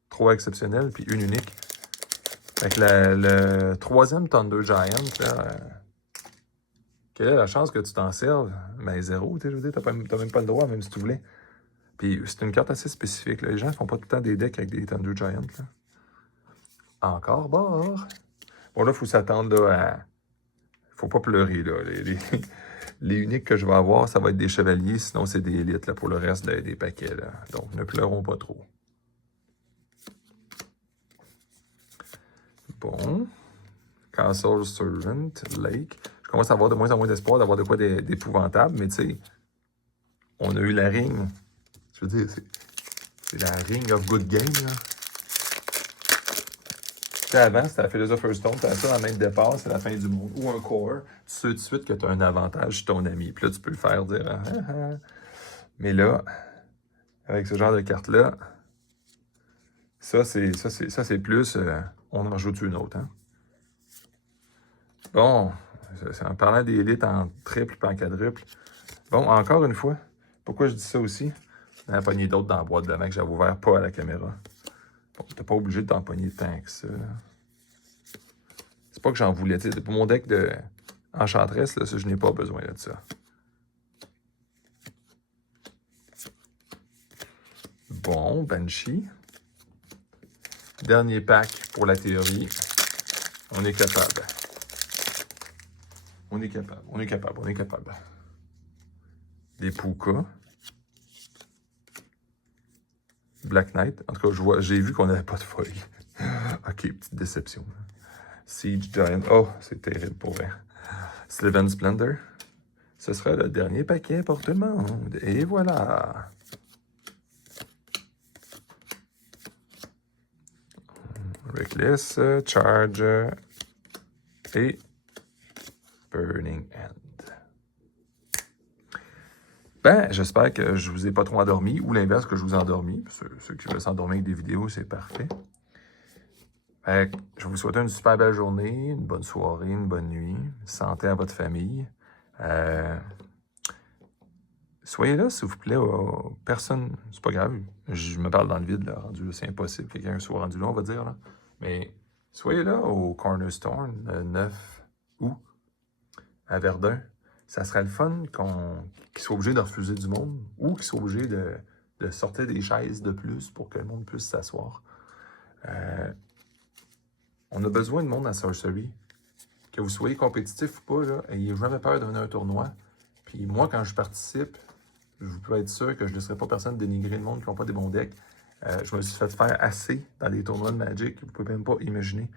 3 exceptionnels, puis une unique. Fait que le 3e Thunder Giant, là, quelle est la chance que tu t'en serves? Ben, 0, je veux dire, t'as même pas le droit, même si tu voulais. Puis c'est une carte assez spécifique. Là. Les gens ne font pas tout le temps des decks avec des Thunder Giant. Là. Encore bord. Bon, là, il faut s'attendre à... Faut pas pleurer, là. Les uniques que je vais avoir, ça va être des chevaliers, sinon c'est des élites, là, pour le reste des paquets, là. Donc, ne pleurons pas trop. Bon. Castle Servant, Lake. Je commence à avoir de moins en moins d'espoir d'avoir de quoi d'épouvantable, mais tu sais, on a eu la ring. Je veux dire, c'est la ring of good game, là. Tu sais, avant, c'était la Philosopher's Stone, tu as ça dans la main de départ, c'est la fin du monde. Ou un core, tu sais tout de suite que tu as un avantage sur ton ami. Puis là, tu peux le faire dire ah, ah. Mais là, avec ce genre de carte-là, ça c'est plus on en rajoute une autre. Hein? Bon, en parlant d'élite en triple et en quadruple. Bon, encore une fois, pourquoi je dis ça aussi? Il y en a pogné d'autres dans la boîte de main que j'avais ouvert pas à la caméra. Bon, t'es pas obligé de t'en pogner tant que ça. C'est pas que j'en voulais. Pour mon deck de Enchantress, là, ça, je n'ai pas besoin de ça. Bon, Banshee. Dernier pack pour la théorie. On est capable. On est capable. On est capable. On est capable. Des Puka. Black Knight. En tout cas, j'ai vu qu'on n'avait pas de feuilles. OK, petite déception. Siege Giant. Oh, c'est terrible pour vrai. Sylvan Splendor. Ce sera le dernier paquet pour tout le monde. Et voilà. Reckless, Charge et Burning End. Ben, j'espère que je vous ai pas trop endormi, ou l'inverse, que je vous ai endormi. Ceux qui veulent s'endormir avec des vidéos, c'est parfait. Je vous souhaite une super belle journée, une bonne soirée, une bonne nuit. Santé à votre famille. Soyez là, s'il vous plaît. Personne, c'est pas grave. Je me parle dans le vide, là, rendu là, c'est impossible que quelqu'un soit rendu là, on va dire. Là. Mais soyez là au Cornerstone, le 9 août, à Verdun. Ça serait le fun qu'ils soient obligés de refuser du monde ou qu'ils soient obligés de sortir des chaises de plus pour que le monde puisse s'asseoir. On a besoin de monde à Sorcery. Que vous soyez compétitif ou pas, là, ayez jamais peur de venir à un tournoi. Puis moi, quand je participe, je peux être sûr que je ne laisserai pas personne dénigrer le monde qui n'ont pas des bons decks. Je me suis fait faire assez dans les tournois de Magic, vous ne pouvez même pas imaginer.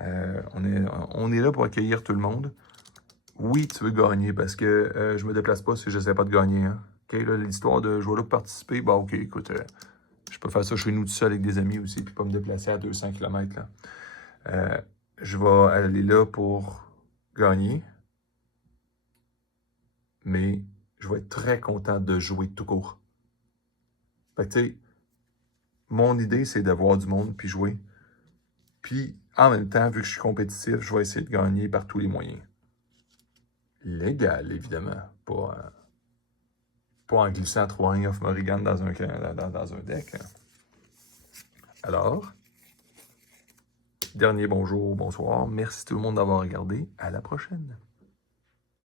On est là pour accueillir tout le monde. Oui, tu veux gagner parce que je me déplace pas si je sais pas de gagner. Hein. OK, là, l'histoire de je vais là pour participer, bah ok, écoute, je peux faire ça chez nous tout seul avec des amis aussi, puis pas me déplacer à 200 km. Là. Je vais aller là pour gagner, mais je vais être très content de jouer tout court. Fait que tu sais, mon idée, c'est d'avoir du monde puis jouer. Puis, en même temps, vu que je suis compétitif, je vais essayer de gagner par tous les moyens. Légal, évidemment. Pas en glissant 3 Ring of Morrigan dans un deck. Alors, dernier bonjour, bonsoir. Merci tout le monde d'avoir regardé. À la prochaine.